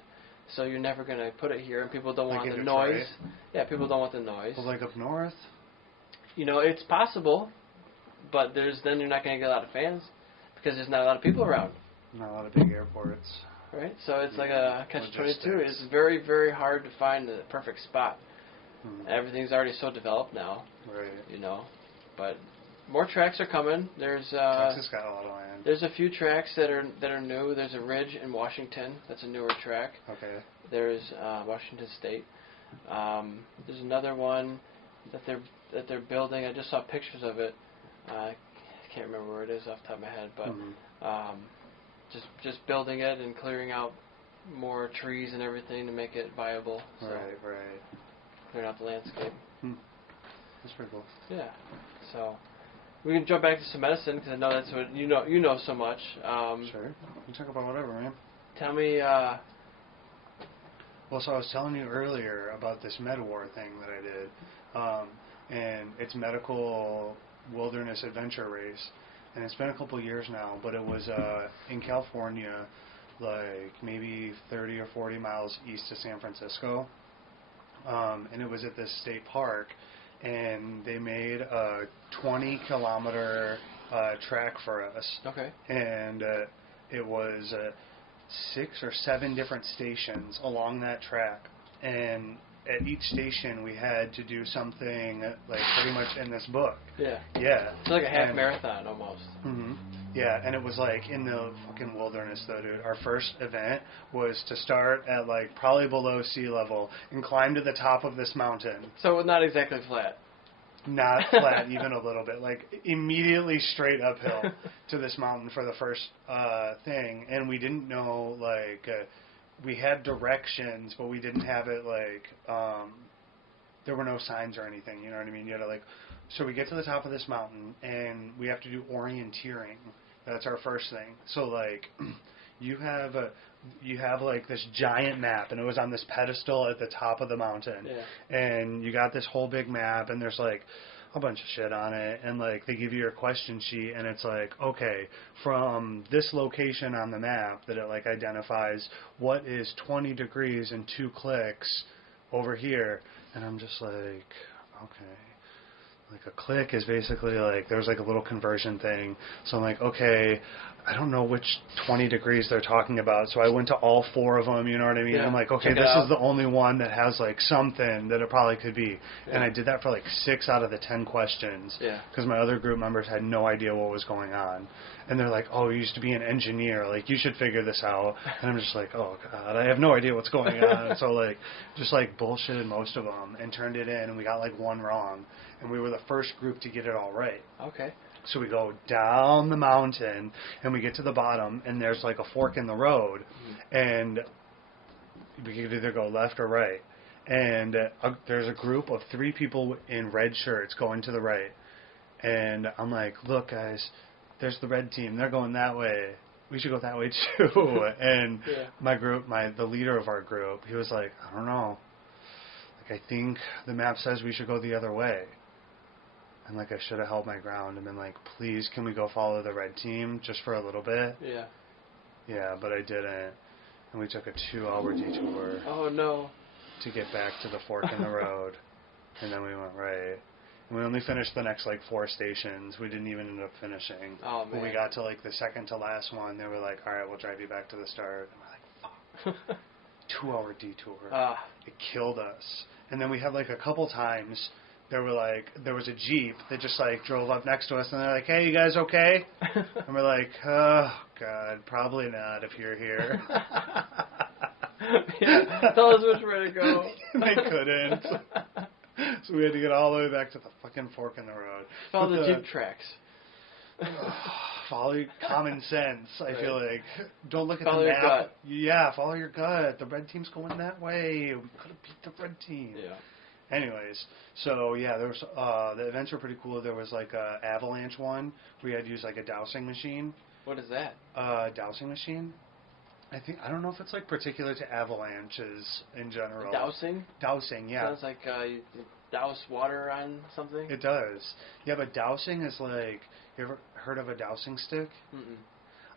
So you're never going to put it here, and people don't want the noise. Yeah, people don't want the noise. Well, like up north? It's possible, but then you're not going to get a lot of fans because there's not a lot of people around. Not a lot of big airports. Right, so it's like a catch-22. It's very, very hard to find the perfect spot. Everything's already so developed now. Right. But more tracks are coming. Texas got a lot of land. There's a few tracks that are new. There's a Ridge in Washington. That's a newer track. Okay. There's Washington State. There's another one that they're building. I just saw pictures of it. I can't remember where it is off the top of my head, but. Just building it and clearing out more trees and everything to make it viable. So Right. clear out the landscape. That's pretty cool. Yeah. So we can jump back to some medicine because I know that's what you know. You know so much. Sure. We talk about whatever, man. Tell me. Well, so I was telling you earlier about this MedWar thing that I did, and it's medical wilderness adventure race, and it's been a couple years now, but it was in California, like maybe 30 or 40 miles east of San Francisco, and it was at this state park, and they made a 20-kilometer track for us. Okay. And it was 6 or 7 different stations along that track, and at each station we had to do something like pretty much in this book. Yeah. Yeah. It's like a half marathon almost. Mm-hmm. Yeah, and it was like in the fucking wilderness though, dude. Our first event was to start at like probably below sea level and climb to the top of this mountain. So not exactly flat. Not flat, even a little bit. Like immediately straight uphill to this mountain for the first thing, and we didn't know like we had directions, but we didn't have it like there were no signs or anything. You know what I mean? You had to like. So we get to the top of this mountain, and we have to do orienteering. That's our first thing. So like you have like this giant map, and it was on this pedestal at the top of the mountain. Yeah. And you got this whole big map, and there's like a bunch of shit on it, and like they give you your question sheet, and it's like, okay, from this location on the map that it like identifies what is 20 degrees and 2 clicks over here, and I'm just like, okay. Like a click is basically like there's like a little conversion thing. So I'm like, okay, I don't know which 20 degrees they're talking about. So I went to all 4 of them. You know what I mean? Yeah. I'm like, okay, this is the only one that has like something that it probably could be. Yeah. And I did that for like 6 out of the 10 questions. Yeah. Because my other group members had no idea what was going on. And they're like, oh, you used to be an engineer. Like, you should figure this out. And I'm just like, oh, God, I have no idea what's going on. So, like, just, like, bullshitted most of them and turned it in. And we got, like, 1 wrong. And we were the first group to get it all right. Okay. So we go down the mountain, and we get to the bottom, and there's, like, a fork in the road. And we could either go left or right. And there's a group of 3 people in red shirts going to the right. And I'm like, look, guys, there's the red team. They're going that way. We should go that way too. And yeah. my group, the leader of our group, he was like, I don't know. Like, I think the map says we should go the other way. And like, I should have held my ground and been like, please, can we go follow the red team just for a little bit? Yeah. Yeah, but I didn't. And we took a 2-hour detour. Oh no. To get back to the fork in the road. And then we went right. And we only finished the next, like, 4 stations. We didn't even end up finishing. Oh, man. When we got to, like, the second to last one, they were like, all right, we'll drive you back to the start. And we're like, fuck. 2-hour detour. It killed us. And then we had, like, a couple times, there was a Jeep that just, like, drove up next to us, and they're like, hey, you guys okay? And we're like, oh, God, probably not if you're here. Yeah, tell us which way to go. They couldn't. So we had to get all the way back to the fucking fork in the road. Follow the Jeep tracks. Follow your common sense, I feel like. Don't look at follow the map. Your gut. Yeah, follow your gut. The red team's going that way. We could have beat the red team. Yeah. Anyways, so yeah, there was the events were pretty cool. There was like a avalanche one where you had to use like a dowsing machine. What is that? Dowsing machine? I don't know if it's like particular to avalanches in general. Dowsing? Dowsing, yeah. Sounds like you douse water on something. It does. Yeah, but dowsing is like, you ever heard of a dowsing stick? Mm-mm.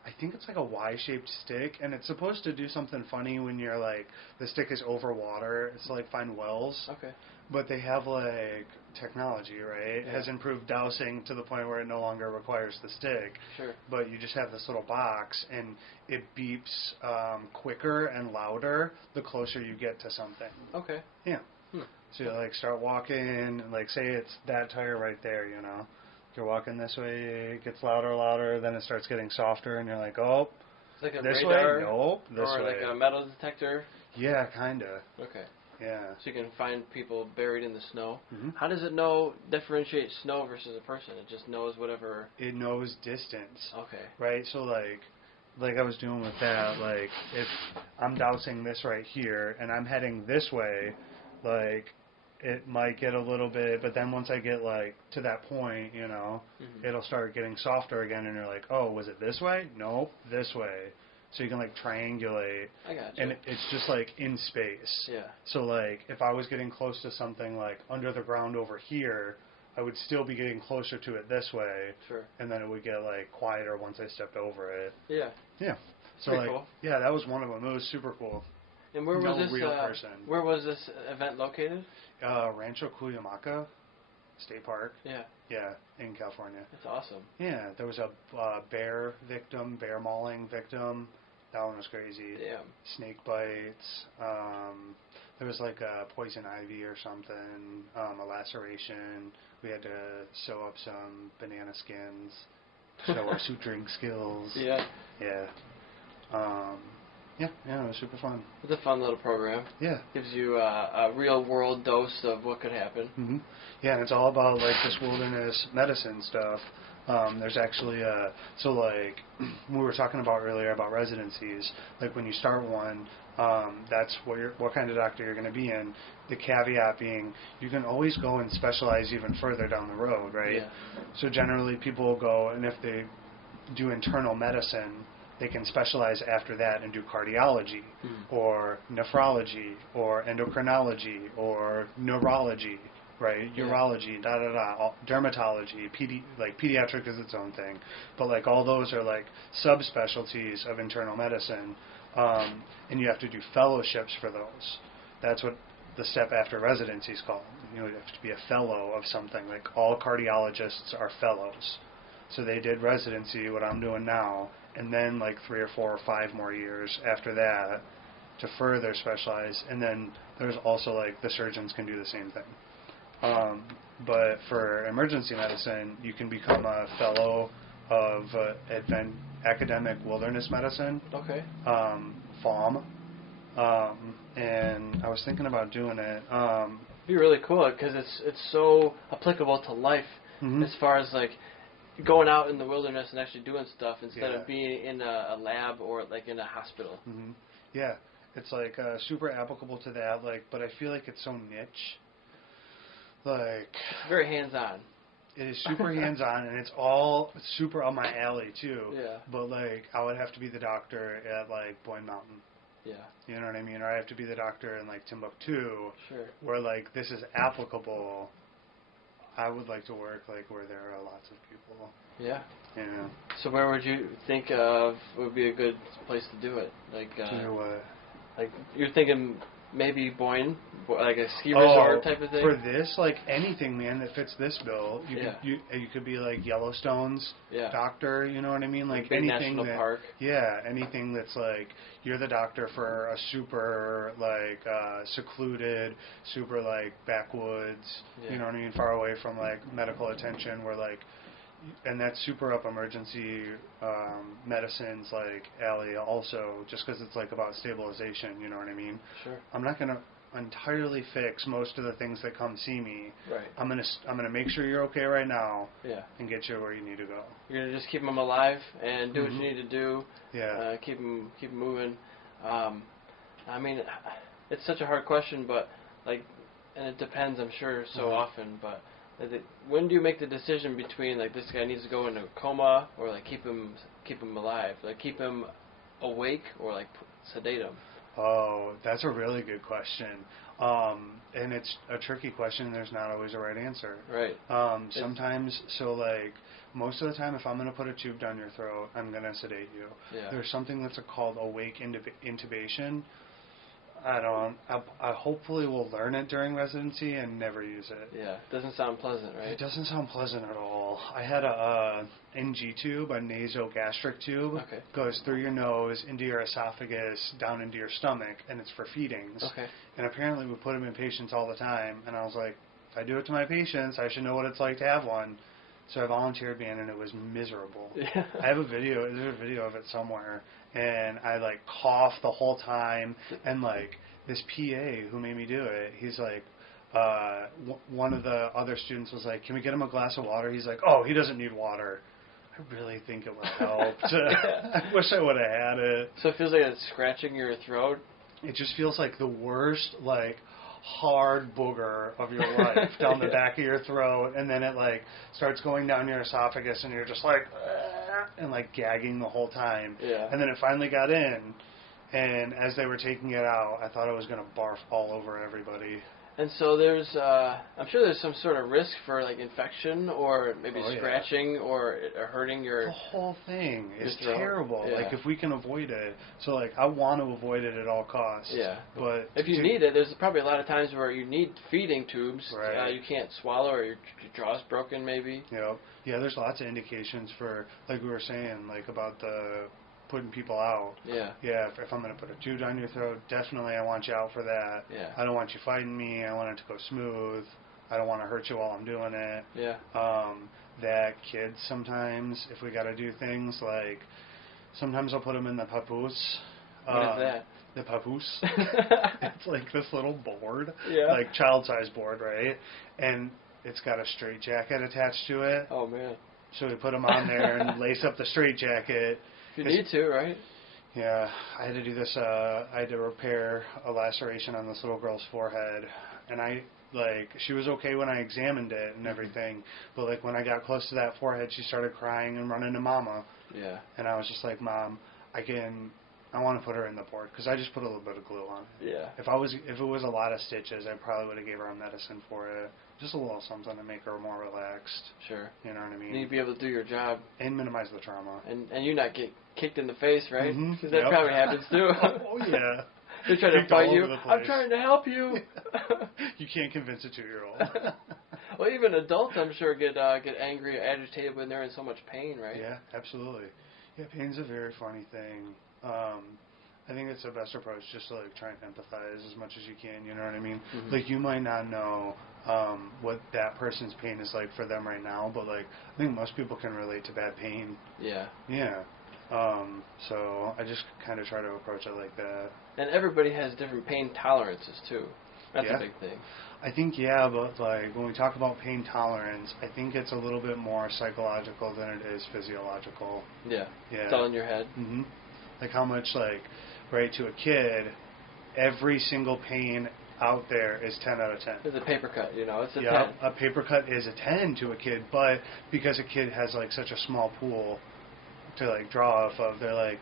I think it's like a Y-shaped stick, and it's supposed to do something funny when you're like, the stick is over water. It's to like find wells. Okay. But they have like technology, right? It has improved dowsing to the point where it no longer requires the stick. Sure. But you just have this little box, and it beeps quicker and louder the closer you get to something. Okay. Yeah. So you like start walking, and like say it's that tire right there, you know. You're walking this way, it gets louder, then it starts getting softer, and you're like, oh, it's like a this radar, way? Nope, this or way. Like a metal detector? Yeah, kinda. Okay. Yeah. So you can find people buried in the snow. Mm-hmm. How does it differentiate snow versus a person? It just knows whatever... It knows distance. Okay. Right? So, like, like I was doing with that, like if I'm dousing this right here and I'm heading this way, like it might get a little bit, but then once I get like to that point, you know, it'll start getting softer again, and you're like, oh, was it this way? Nope, this way. So you can like triangulate. I got you. And it's just like in space. Yeah. So like if I was getting close to something like under the ground over here, I would still be getting closer to it this way. Sure. And then it would get like quieter once I stepped over it. Yeah. Yeah. So pretty like cool. yeah, that was one of them. It was super cool. And where was this? Real person. Where was this event located? Rancho Cuyamaca State Park. Yeah. Yeah, in California. That's awesome. Yeah, there was a bear mauling victim. That one was crazy. Damn. Snake bites. There was like a poison ivy or something. A laceration. We had to sew up some banana skins. Show our suturing skills. Yeah. Yeah. Yeah, it was super fun. It's a fun little program. Yeah. Gives you a real world dose of what could happen. Mm-hmm. Yeah, and it's all about like this wilderness medicine stuff. There's actually so like we were talking about earlier about residencies. Like when you start one, that's what kind of doctor you're going to be in. The caveat being you can always go and specialize even further down the road, right? Yeah. So generally people will go, and if they do internal medicine, they can specialize after that and do cardiology or nephrology or endocrinology or neurology, right? Yeah. Urology, dermatology, pediatric is its own thing. But like all those are like subspecialties of internal medicine, and you have to do fellowships for those. That's what the step after residency is called. You have to be a fellow of something. Like all cardiologists are fellows. So they did residency, what I'm doing now, and then like 3 or 4 or 5 more years after that to further specialize. And then there's also like the surgeons can do the same thing. But for emergency medicine, you can become a fellow of academic wilderness medicine. Okay. FOM. And I was thinking about doing it. It'd be really cool because it's so applicable to life as far as like going out in the wilderness and actually doing stuff instead of being in a lab or like in a hospital. Yeah, it's like super applicable to that. Like, but I feel like it's so niche. Like it's very hands-on. It is super hands-on, and it's all super on my alley too. Yeah. But like, I would have to be the doctor at like Boyne Mountain. Yeah. You know what I mean? Or I have to be the doctor in like Timbuktu. Sure. Where like this is applicable. I would like to work like where there are lots of people. Yeah. Yeah. So where would you think of would be a good place to do it? Like what? Like you're thinking maybe Boyne, like a ski resort type of thing. For this, like anything, man, that fits this bill. You could be like Yellowstone's doctor. You know what I mean? Like big anything national park. Yeah, anything that's like you're the doctor for a super like secluded, super like backwoods. You know what I mean? Far away from like medical attention, where like. And that's super up emergency medicine's like alley also, just because it's like about stabilization. You know what I mean? Sure. I'm not gonna entirely fix most of the things that come see me. Right. I'm gonna make sure you're okay right now. Yeah. And get you where you need to go. You're gonna just keep them alive and do what you need to do. Yeah. Keep them moving. I mean, it's such a hard question, but like, and it depends, I'm sure, so often, but. When do you make the decision between like this guy needs to go into a coma or like keep him alive, like keep him awake or like sedate him? Oh, that's a really good question, and it's a tricky question. There's not always a right answer. Right. Sometimes, so like most of the time, if I'm going to put a tube down your throat, I'm going to sedate you. Yeah. There's something that's called awake intubation. I hopefully will learn it during residency and never use it. Yeah, it doesn't sound pleasant, right? It doesn't sound pleasant at all. I had a NG tube, a nasogastric tube. Okay. Goes through your nose, into your esophagus, down into your stomach, and it's for feedings. Okay. And apparently we put them in patients all the time, and I was like, if I do it to my patients, I should know what it's like to have one. So I volunteered being, and it was miserable. Yeah. I have there's a video of it somewhere, and I like cough the whole time, and like this PA who made me do it, he's like, one of the other students was like, can we get him a glass of water? He's like, oh, he doesn't need water. I really think it would help. I wish I would have had it. So it feels like it's scratching your throat? It just feels like the worst, like, hard booger of your life down the back of your throat, and then it, like, starts going down your esophagus, and you're just like, and, like, gagging the whole time. Yeah. And then it finally got in, and as they were taking it out, I thought I was going to barf all over everybody. And so there's, I'm sure there's some sort of risk for, like, infection or maybe scratching or hurting your... The whole thing is throat. terrible. Yeah. Like, if we can avoid it. So, like, I want to avoid it at all costs. Yeah. But if you need it, there's probably a lot of times where you need feeding tubes. Right. You can't swallow or your jaw's broken maybe. Yep. Yeah, there's lots of indications for, like we were saying, like, about the... putting people out. Yeah. Yeah, if I'm going to put a tube down your throat, definitely I want you out for that. Yeah. I don't want you fighting me. I want it to go smooth. I don't want to hurt you while I'm doing it. Yeah. That kids sometimes, if we got to do things like, sometimes I'll put them in the papoose. What is that? The papoose. It's like this little board, like child-size board, right? And it's got a straitjacket attached to it. Oh, man. So we put them on there and lace up the straitjacket. If you need to, right? Yeah, I had to do this. I had to repair a laceration on this little girl's forehead, and she was okay when I examined it and everything, but like when I got close to that forehead, she started crying and running to Mama. Yeah. And I was just like, Mom, I want to put her in the board because I just put a little bit of glue on it. Yeah. If it was a lot of stitches, I probably would have gave her a medicine for it. Just a little something to make her more relaxed. Sure. You know what I mean? You need to be able to do your job. And minimize the trauma. And you not get kicked in the face, right? Because that probably happens too. Oh, yeah. They're trying to fight you. I'm trying to help you. You can't convince a 2-year-old. Well, even adults, I'm sure, get angry or agitated when they're in so much pain, right? Yeah, absolutely. Yeah, pain's a very funny thing. I think it's the best approach, just to like try and empathize as much as you can. You know what I mean? Mm-hmm. Like you might not know what that person's pain is like for them right now, but like I think most people can relate to bad pain. Yeah. Yeah. So I just kind of try to approach it like that. And everybody has different pain tolerances too. That's a big thing. I think, but like when we talk about pain tolerance, I think it's a little bit more psychological than it is physiological. Yeah. It's all in your head. Mm-hmm. Like how much, like, right, to a kid, every single pain out there is 10 out of 10. It's a paper cut, it's a 10. A paper cut is a 10 to a kid, but because a kid has, like, such a small pool to, like, draw off of, they're like,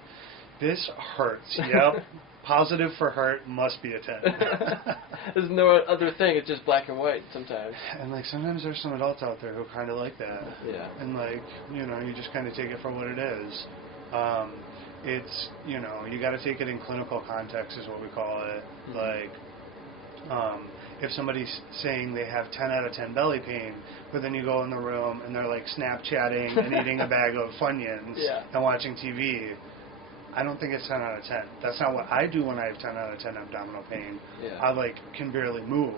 this hurts. Yep. Positive for hurt must be a 10. There's no other thing. It's just black and white sometimes. And, like, sometimes there's some adults out there who kind of like that. Yeah. And, like, you just kind of take it for what it is. It's, you got to take it in clinical context is what we call it. Mm-hmm. Like, if somebody's saying they have 10 out of 10 belly pain, but then you go in the room and they're, like, Snapchatting and eating a bag of Funyuns and watching TV, I don't think it's 10 out of 10. That's not what I do when I have 10 out of 10 abdominal pain. Yeah. I, like, can barely move.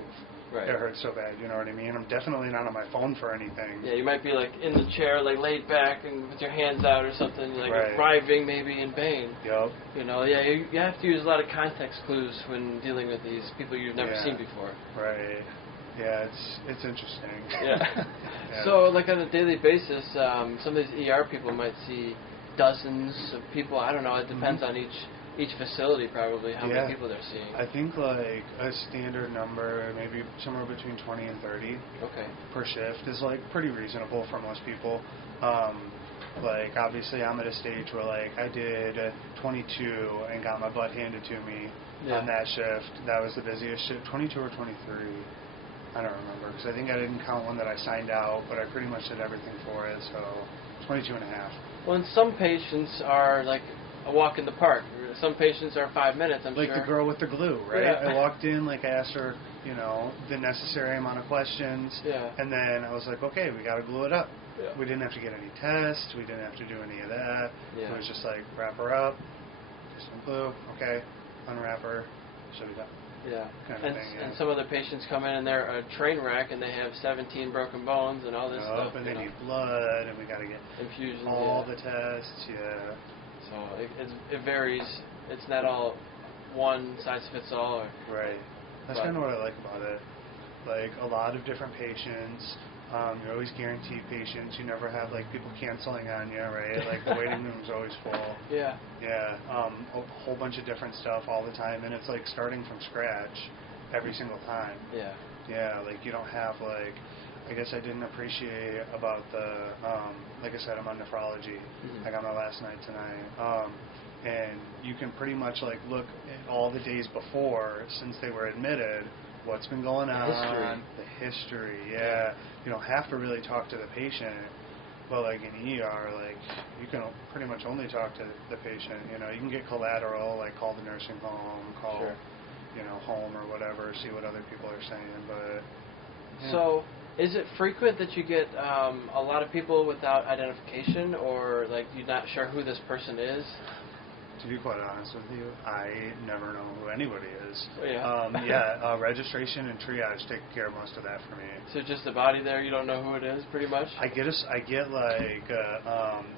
Right. It hurts so bad, you know what I mean? I'm definitely not on my phone for anything. Yeah, you might be like in the chair, like laid back and with your hands out or something, like writhing maybe in pain. Yep. You have to use a lot of context clues when dealing with these people you've never seen before. Right. Yeah, it's interesting. Yeah. So, like on a daily basis, some of these ER people might see dozens of people. I don't know. It depends on each facility probably how many people they're seeing. I think like a standard number, maybe somewhere between 20 and 30 per shift is like pretty reasonable for most people. Like obviously I'm at a stage where like I did 22 and got my butt handed to me on that shift. That was the busiest shift. 22 or 23. I don't remember because I think I didn't count one that I signed out, but I pretty much did everything for it, so 22 and a half. Well, and some patients are like a walk in the park. Some patients are 5 minutes, I'm like sure. Like the girl with the glue, right? Yeah. I walked in, like I asked her, the necessary amount of questions. Yeah. And then I was like, okay, we got to glue it up. Yeah. We didn't have to get any tests. We didn't have to do any of that. Yeah. It was just like, wrap her up, just some glue, okay, unwrap her, shut it up. Yeah. Kind of thing, and some other patients come in and they're a train wreck and they have 17 broken bones and all this stuff. And they need blood and we got to get infusions, all the tests, So it varies. It's not all one size fits all. Right. That's kind of what I like about it. Like a lot of different patients. You're always guaranteed patients. You never have like people canceling on you, right? Like the waiting room's always full. Yeah. Yeah. A whole bunch of different stuff all the time, and it's like starting from scratch every single time. Yeah. Yeah. Like you don't have like. I guess I didn't appreciate about the. Like I said, I'm on nephrology. I got my last night tonight. And you can pretty much like look at all the days before since they were admitted. What's been going on, the history, yeah. You don't have to really talk to the patient, but like in ER, like you can pretty much only talk to the patient. You know, you can get collateral, like call the nursing home, call, you know, home or whatever, see what other people are saying. But yeah. So, is it frequent that you get a lot of people without identification, or like you're not sure who this person is? To be quite honest with you, I never know who anybody is. Oh, yeah. Registration and triage take care of most of that for me. So just the body there, you don't know who it is, pretty much? I get like,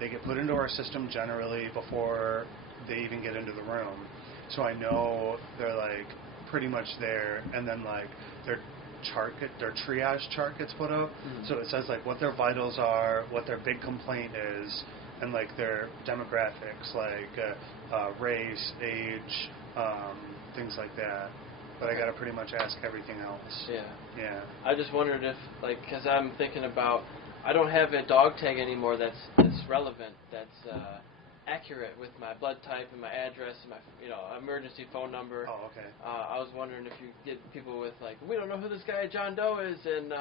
they get put into our system generally before they even get into the room. So I know they're like pretty much there, and then like their triage chart gets put up. So it says like what their vitals are, what their big complaint is, and like their demographics, like race, age, things like that. But I got to pretty much ask everything else. Yeah. Yeah. I just wondered if, like, because I'm thinking about, I don't have a dog tag anymore that's relevant, that's accurate with my blood type and my address and my, you know, emergency phone number. Oh, okay. I was wondering if you get people with, like, we don't know who this guy John Doe is, and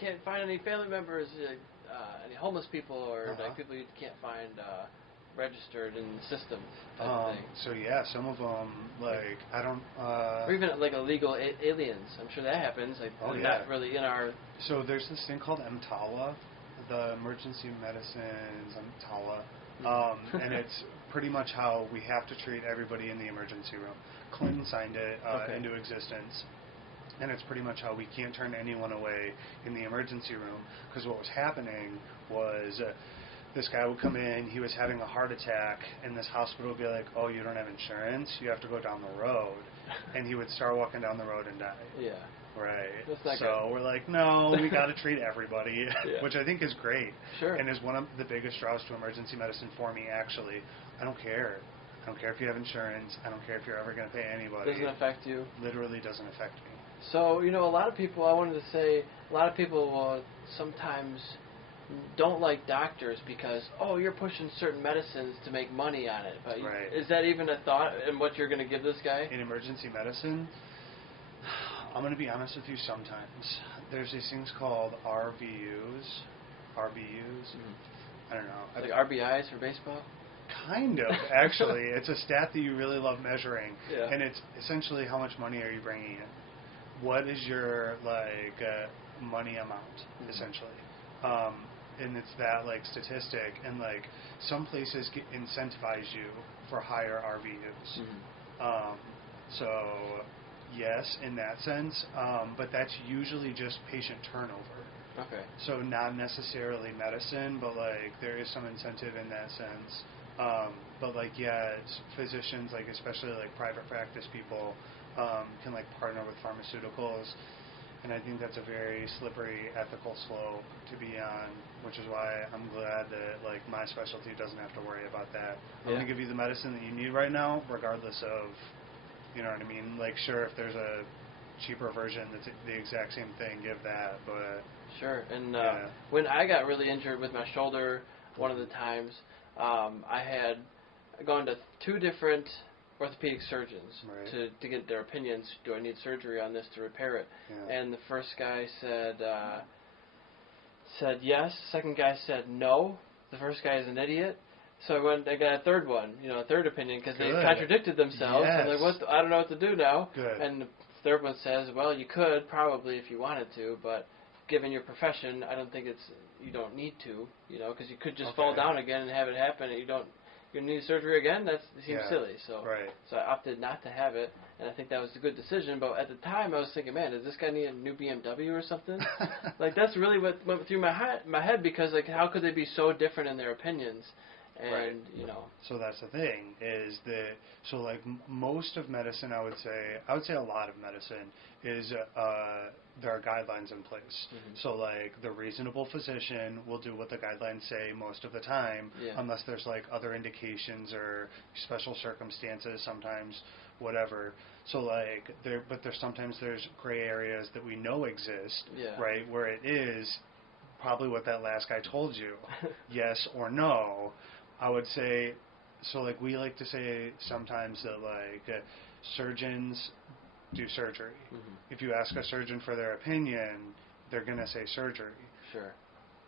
can't find any family members, any homeless people, or like people you can't find registered in the system type of thing. So yeah, some of them, like, I don't... or even like illegal aliens. I'm sure that happens. Like, not really in our... So there's this thing called EMTALA, the Emergency Medicines EMTALA, and it's pretty much how we have to treat everybody in the emergency room. Clinton signed it into existence. And it's pretty much how we can't turn anyone away in the emergency room, because what was happening was this guy would come in, he was having a heart attack, and this hospital would be like, oh, you don't have insurance, you have to go down the road. And he would start walking down the road and die. Yeah. Right. So we're like, no, we got to treat everybody, which I think is great. Sure. And is one of the biggest draws to emergency medicine for me, actually. I don't care. I don't care if you have insurance. I don't care if you're ever going to pay anybody. Doesn't affect you. Literally doesn't affect me. So, you know, a lot of people, I wanted to say, a lot of people sometimes don't like doctors because, oh, you're pushing certain medicines to make money on it. But is that even a thought in what you're going to give this guy? In emergency medicine, I'm going to be honest with you sometimes. There's these things called RVUs. I don't know. Like RBIs for baseball? Kind of, actually. It's a stat that you really love measuring. Yeah. And it's essentially how much money are you bringing in. What is your, like, money amount, essentially? And it's that, like, statistic. And, like, some places incentivize you for higher RVUs. So, yes, in that sense. But that's usually just patient turnover. Okay. So not necessarily medicine, but, like, there is some incentive in that sense. But, like, yeah, it's physicians, like, especially, like, private practice people, can, like, partner with pharmaceuticals, and I think that's a very slippery ethical slope to be on, which is why I'm glad that, like, my specialty doesn't have to worry about that. I'm going to give you the medicine that you need right now, regardless of, you know what I mean? Like, sure, if there's a cheaper version that's the exact same thing, give that, but... Sure, and when I got really injured with my shoulder one of the times, I had gone to 2 different orthopedic surgeons to get their opinions. Do I need surgery on this to repair it? And the first guy said yes. Second guy said no. The first guy is an idiot. So I got a third one, a third opinion, because they contradicted themselves. Yes. I'm like, I don't know what to do now. Good. And the third one says, well, you could probably if you wanted to, but given your profession, I don't think you don't need to, because you could just fall down again and have it happen, and you need surgery again? That seems silly. So I opted not to have it, and I think that was a good decision. But at the time, I was thinking, man, does this guy need a new BMW or something? Like, that's really what went through my head, because, like, how could they be so different in their opinions? And, right. you know. So that's the thing, is that, so like most of medicine, I would say a lot of medicine is, there are guidelines in place. Mm-hmm. So like the reasonable physician will do what the guidelines say most of the time, unless there's like other indications or special circumstances, sometimes, whatever. So like, sometimes there's gray areas that we know exist, right, where it is probably what that last guy told you, yes or no. I would say, so like we like to say sometimes that like surgeons do surgery. Mm-hmm. If you ask a surgeon for their opinion, they're going to say surgery. Sure.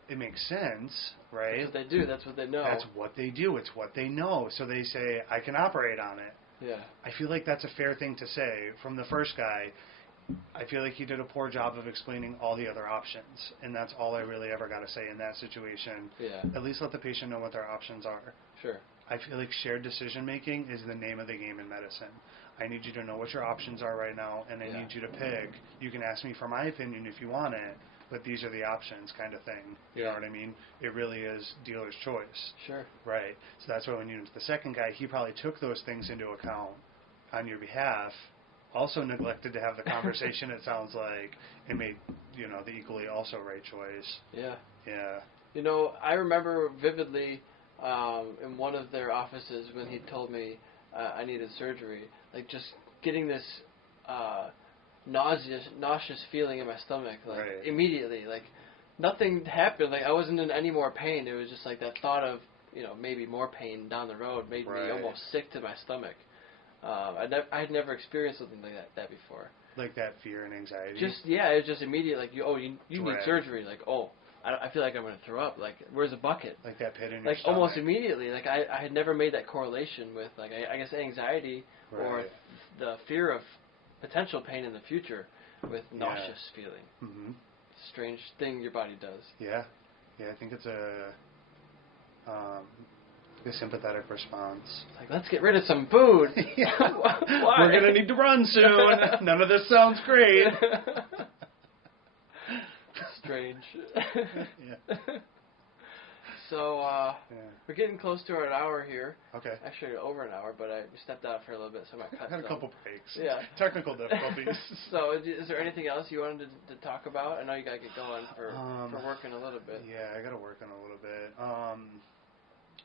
It makes sense, right? That's what they do. That's what they know. That's what they do. It's what they know. So they say, I can operate on it. Yeah. I feel like that's a fair thing to say. From the first guy, I feel like he did a poor job of explaining all the other options, and that's all I really ever got to say in that situation. Yeah. At least let the patient know what their options are. Sure. I feel like shared decision-making is the name of the game in medicine. I need you to know what your options are right now, and I need you to pick. You can ask me for my opinion if you want it, but these are the options kind of thing. You know what I mean? It really is dealer's choice. Sure. Right. So that's why when you went to the second guy, he probably took those things into account on your behalf, also neglected to have the conversation, it sounds like, and made, you know, the equally also right choice. Yeah. Yeah. You know, I remember vividly in one of their offices when he told me I needed surgery, like just getting this nauseous feeling in my stomach, like immediately, like nothing happened, like I wasn't in any more pain. It was just like that thought of, you know, maybe more pain down the road made me almost sick to my stomach. I had never experienced something like that before. Like that fear and anxiety? It was just immediate, like, you need surgery, like, I feel like I'm going to throw up, like, where's a bucket? Like that pit in your stomach. Like, almost immediately, like, I had never made that correlation with, like, I guess anxiety or the fear of potential pain in the future with nauseous feeling. Mm-hmm. Strange thing your body does. Yeah. Yeah, I think it's a sympathetic response. Like, let's get rid of some food. Why? We're going to need to run soon. None of this sounds great. Strange. So, we're getting close to our hour here. Okay. Actually, over an hour, but I stepped out for a little bit, so I might cut had a couple breaks. Yeah. Technical difficulties. So, is there anything else you wanted to talk about? I know you got to get going for working a little bit. Yeah, I got to work on a little bit.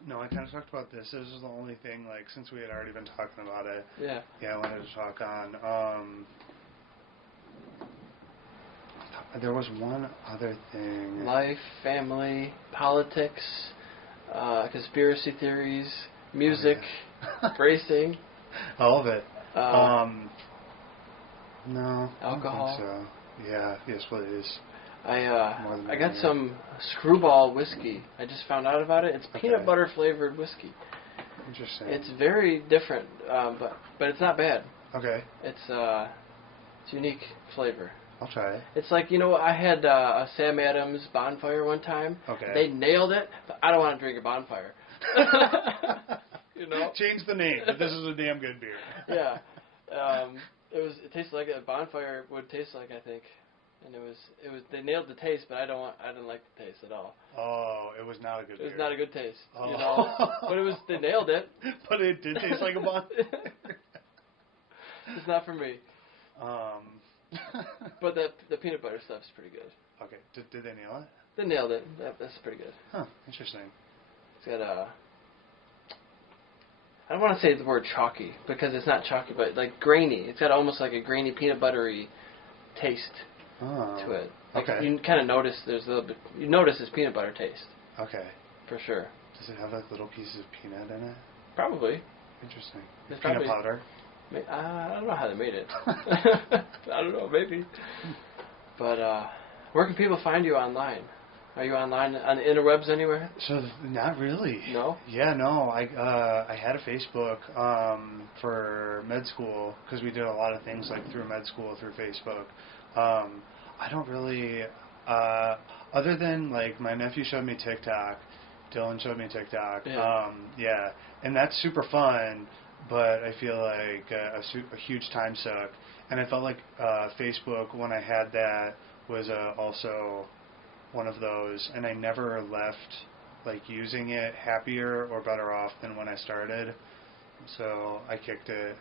No, I kind of talked about this. This is the only thing, like, since we had already been talking about it. Yeah. Yeah, I wanted to talk on. There was one other thing. Life, family, politics, conspiracy theories, music, racing. All of it. No. Alcohol. I don't think so. Yeah. Yes, please. I got some Screwball whiskey. I just found out about it. It's peanut butter flavored whiskey. Interesting. It's very different, but it's not bad. Okay. It's unique flavor. I'll try it. It's like, you know, I had a Sam Adams Bonfire one time. Okay. They nailed it, but I don't want to drink a Bonfire. You know? Change the name, but this is a damn good beer. Yeah. It tasted like a Bonfire would taste like, I think. And it was they nailed the taste, but I didn't like the taste at all. Oh, it was not a good beer. It was not a good taste. Oh. You know? But they nailed it. But it did taste like a Bonfire. It's not for me. But the peanut butter stuff's pretty good. Okay. Did they nail it? They nailed it. That's pretty good. Huh. Interesting. It's got I don't want to say the word chalky because it's not chalky, but like grainy. It's got almost like a grainy peanut buttery taste to it. Like you kind of notice there's a little bit. You notice this peanut butter taste. Okay. For sure. Does it have like little pieces of peanut in it? Probably. Interesting. It's peanut powder. I don't know how they made it. I don't know, maybe. But where can people find you online? Are you online on the interwebs anywhere? So not really. No? Yeah, no. I had a Facebook for med school because we did a lot of things like through med school through Facebook. I don't really, other than like my nephew showed me TikTok, Dylan showed me TikTok. Yeah, and that's super fun. But I feel like a huge time suck. And I felt like Facebook, when I had that, was also one of those. And I never left like using it happier or better off than when I started. So I kicked it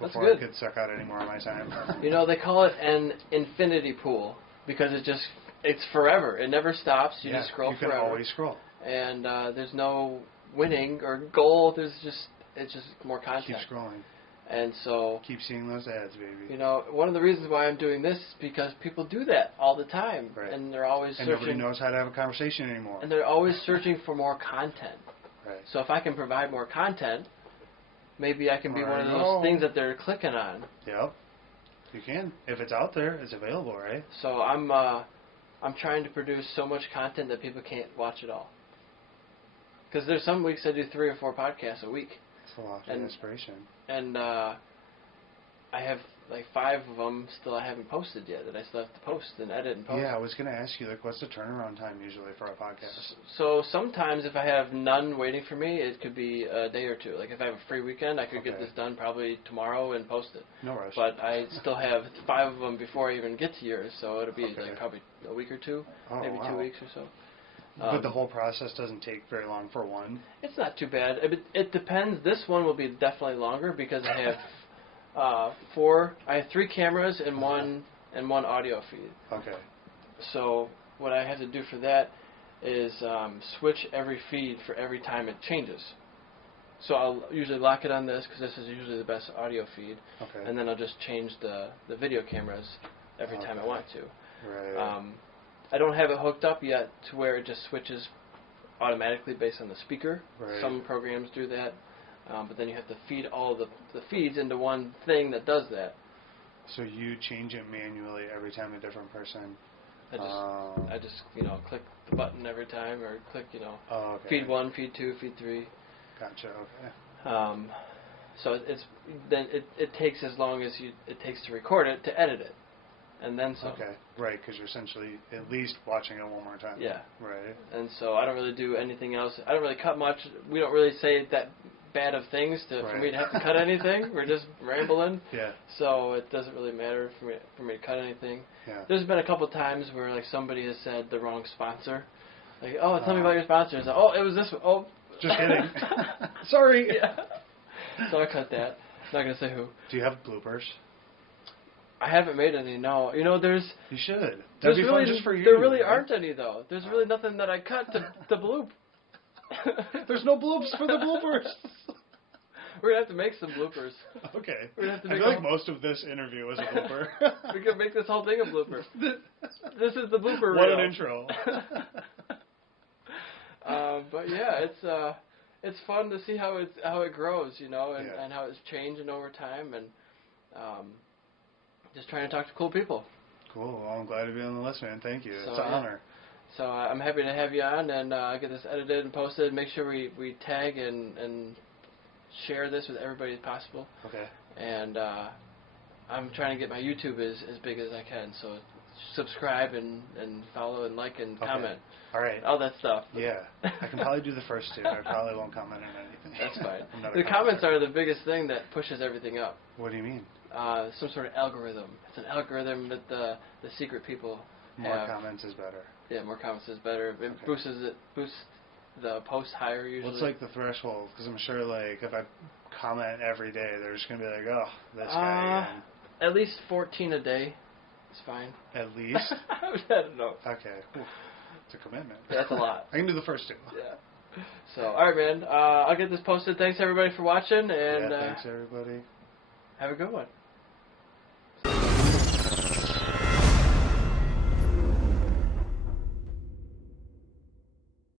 before I could suck out any more of my time. You know, they call it an infinity pool because it's forever. It never stops. You just scroll forever. You can always scroll. And there's no winning or goal. It's just more content. Keep scrolling. And so... Keep seeing those ads, baby. You know, one of the reasons why I'm doing this is because people do that all the time. Right. And they're always searching... And nobody knows how to have a conversation anymore. And they're always searching for more content. Right. So if I can provide more content, maybe I can be one of those things that they're clicking on. Yep. You can. If it's out there, it's available, right? So I'm trying to produce so much content that people can't watch it all. Because there's some weeks I do 3 or 4 podcasts a week. That's a lot of inspiration. And I have like 5 of them still I haven't posted yet that I still have to post and edit and post. Yeah, I was going to ask you, like, what's the turnaround time usually for a podcast? So sometimes if I have none waiting for me, it could be a day or 2. Like if I have a free weekend, I could get this done probably tomorrow and post it. No rush. But I still have 5 of them before I even get to yours, so it'll be like probably a week or 2, maybe 2 weeks or so. But the whole process doesn't take very long for one? It's not too bad. It depends. This one will be definitely longer because I have I have 3 cameras and one audio feed. Okay. So what I have to do for that is switch every feed for every time it changes. So I'll usually lock it on this because this is usually the best audio feed. Okay. And then I'll just change the video cameras every time I want to. Right. I don't have it hooked up yet to where it just switches automatically based on the speaker. Right. Some programs do that. But then you have to feed all the feeds into one thing that does that. So you change it manually every time a different person... I just click the button every time, or click, feed 1, feed 2, feed 3. Gotcha, okay. So it takes as long as it takes to record it, to edit it. And then some. Okay, right, because you're essentially at least watching it one more time. Yeah. Right. And so I don't really do anything else. I don't really cut much. We don't really say that bad of things for me to have to cut anything. We're just rambling. Yeah. So it doesn't really matter for me to cut anything. Yeah. There's been a couple times where like somebody has said the wrong sponsor. Like, oh, tell me about your sponsors. Oh, it was this one. Oh. Just kidding. Sorry. Yeah. So I cut that. Not going to say who. Do you have bloopers? I haven't made any, no. There's... You should. That'd be fun just for you. There really aren't any, though. There's really nothing that I cut to bloop. There's no bloops for the bloopers. We're going to have to make some bloopers. Okay. We're gonna have to I feel like most of this interview is a blooper. We could make this whole thing a blooper. This is the blooper reel. What an intro. But yeah, it's fun to see how it grows, and how it's changing over time, and just trying to talk to cool people. Cool. Well, I'm glad to be on the list, man. Thank you. It's an honor. So I'm happy to have you on and get this edited and posted. Make sure we tag and share this with everybody as possible. Okay. And I'm trying to get my YouTube as big as I can. So subscribe and follow and like and comment. All right. All that stuff. Yeah. I can probably do the first 2. I probably won't comment on anything. That's fine. The comments are the biggest thing that pushes everything up. What do you mean? Some sort of algorithm. It's an algorithm that the secret people have. More comments is better. Yeah, more comments is better. It boosts the post higher usually. What's like the threshold? Because I'm sure like if I comment every day, they're just gonna be like, oh, this guy again. At least 14 a day is fine. At least? I don't know. Okay. Oof. It's a commitment. That's a lot. I can do the first 2. Yeah. So, all right, man. I'll get this posted. Thanks everybody for watching, and thanks everybody. Have a good one.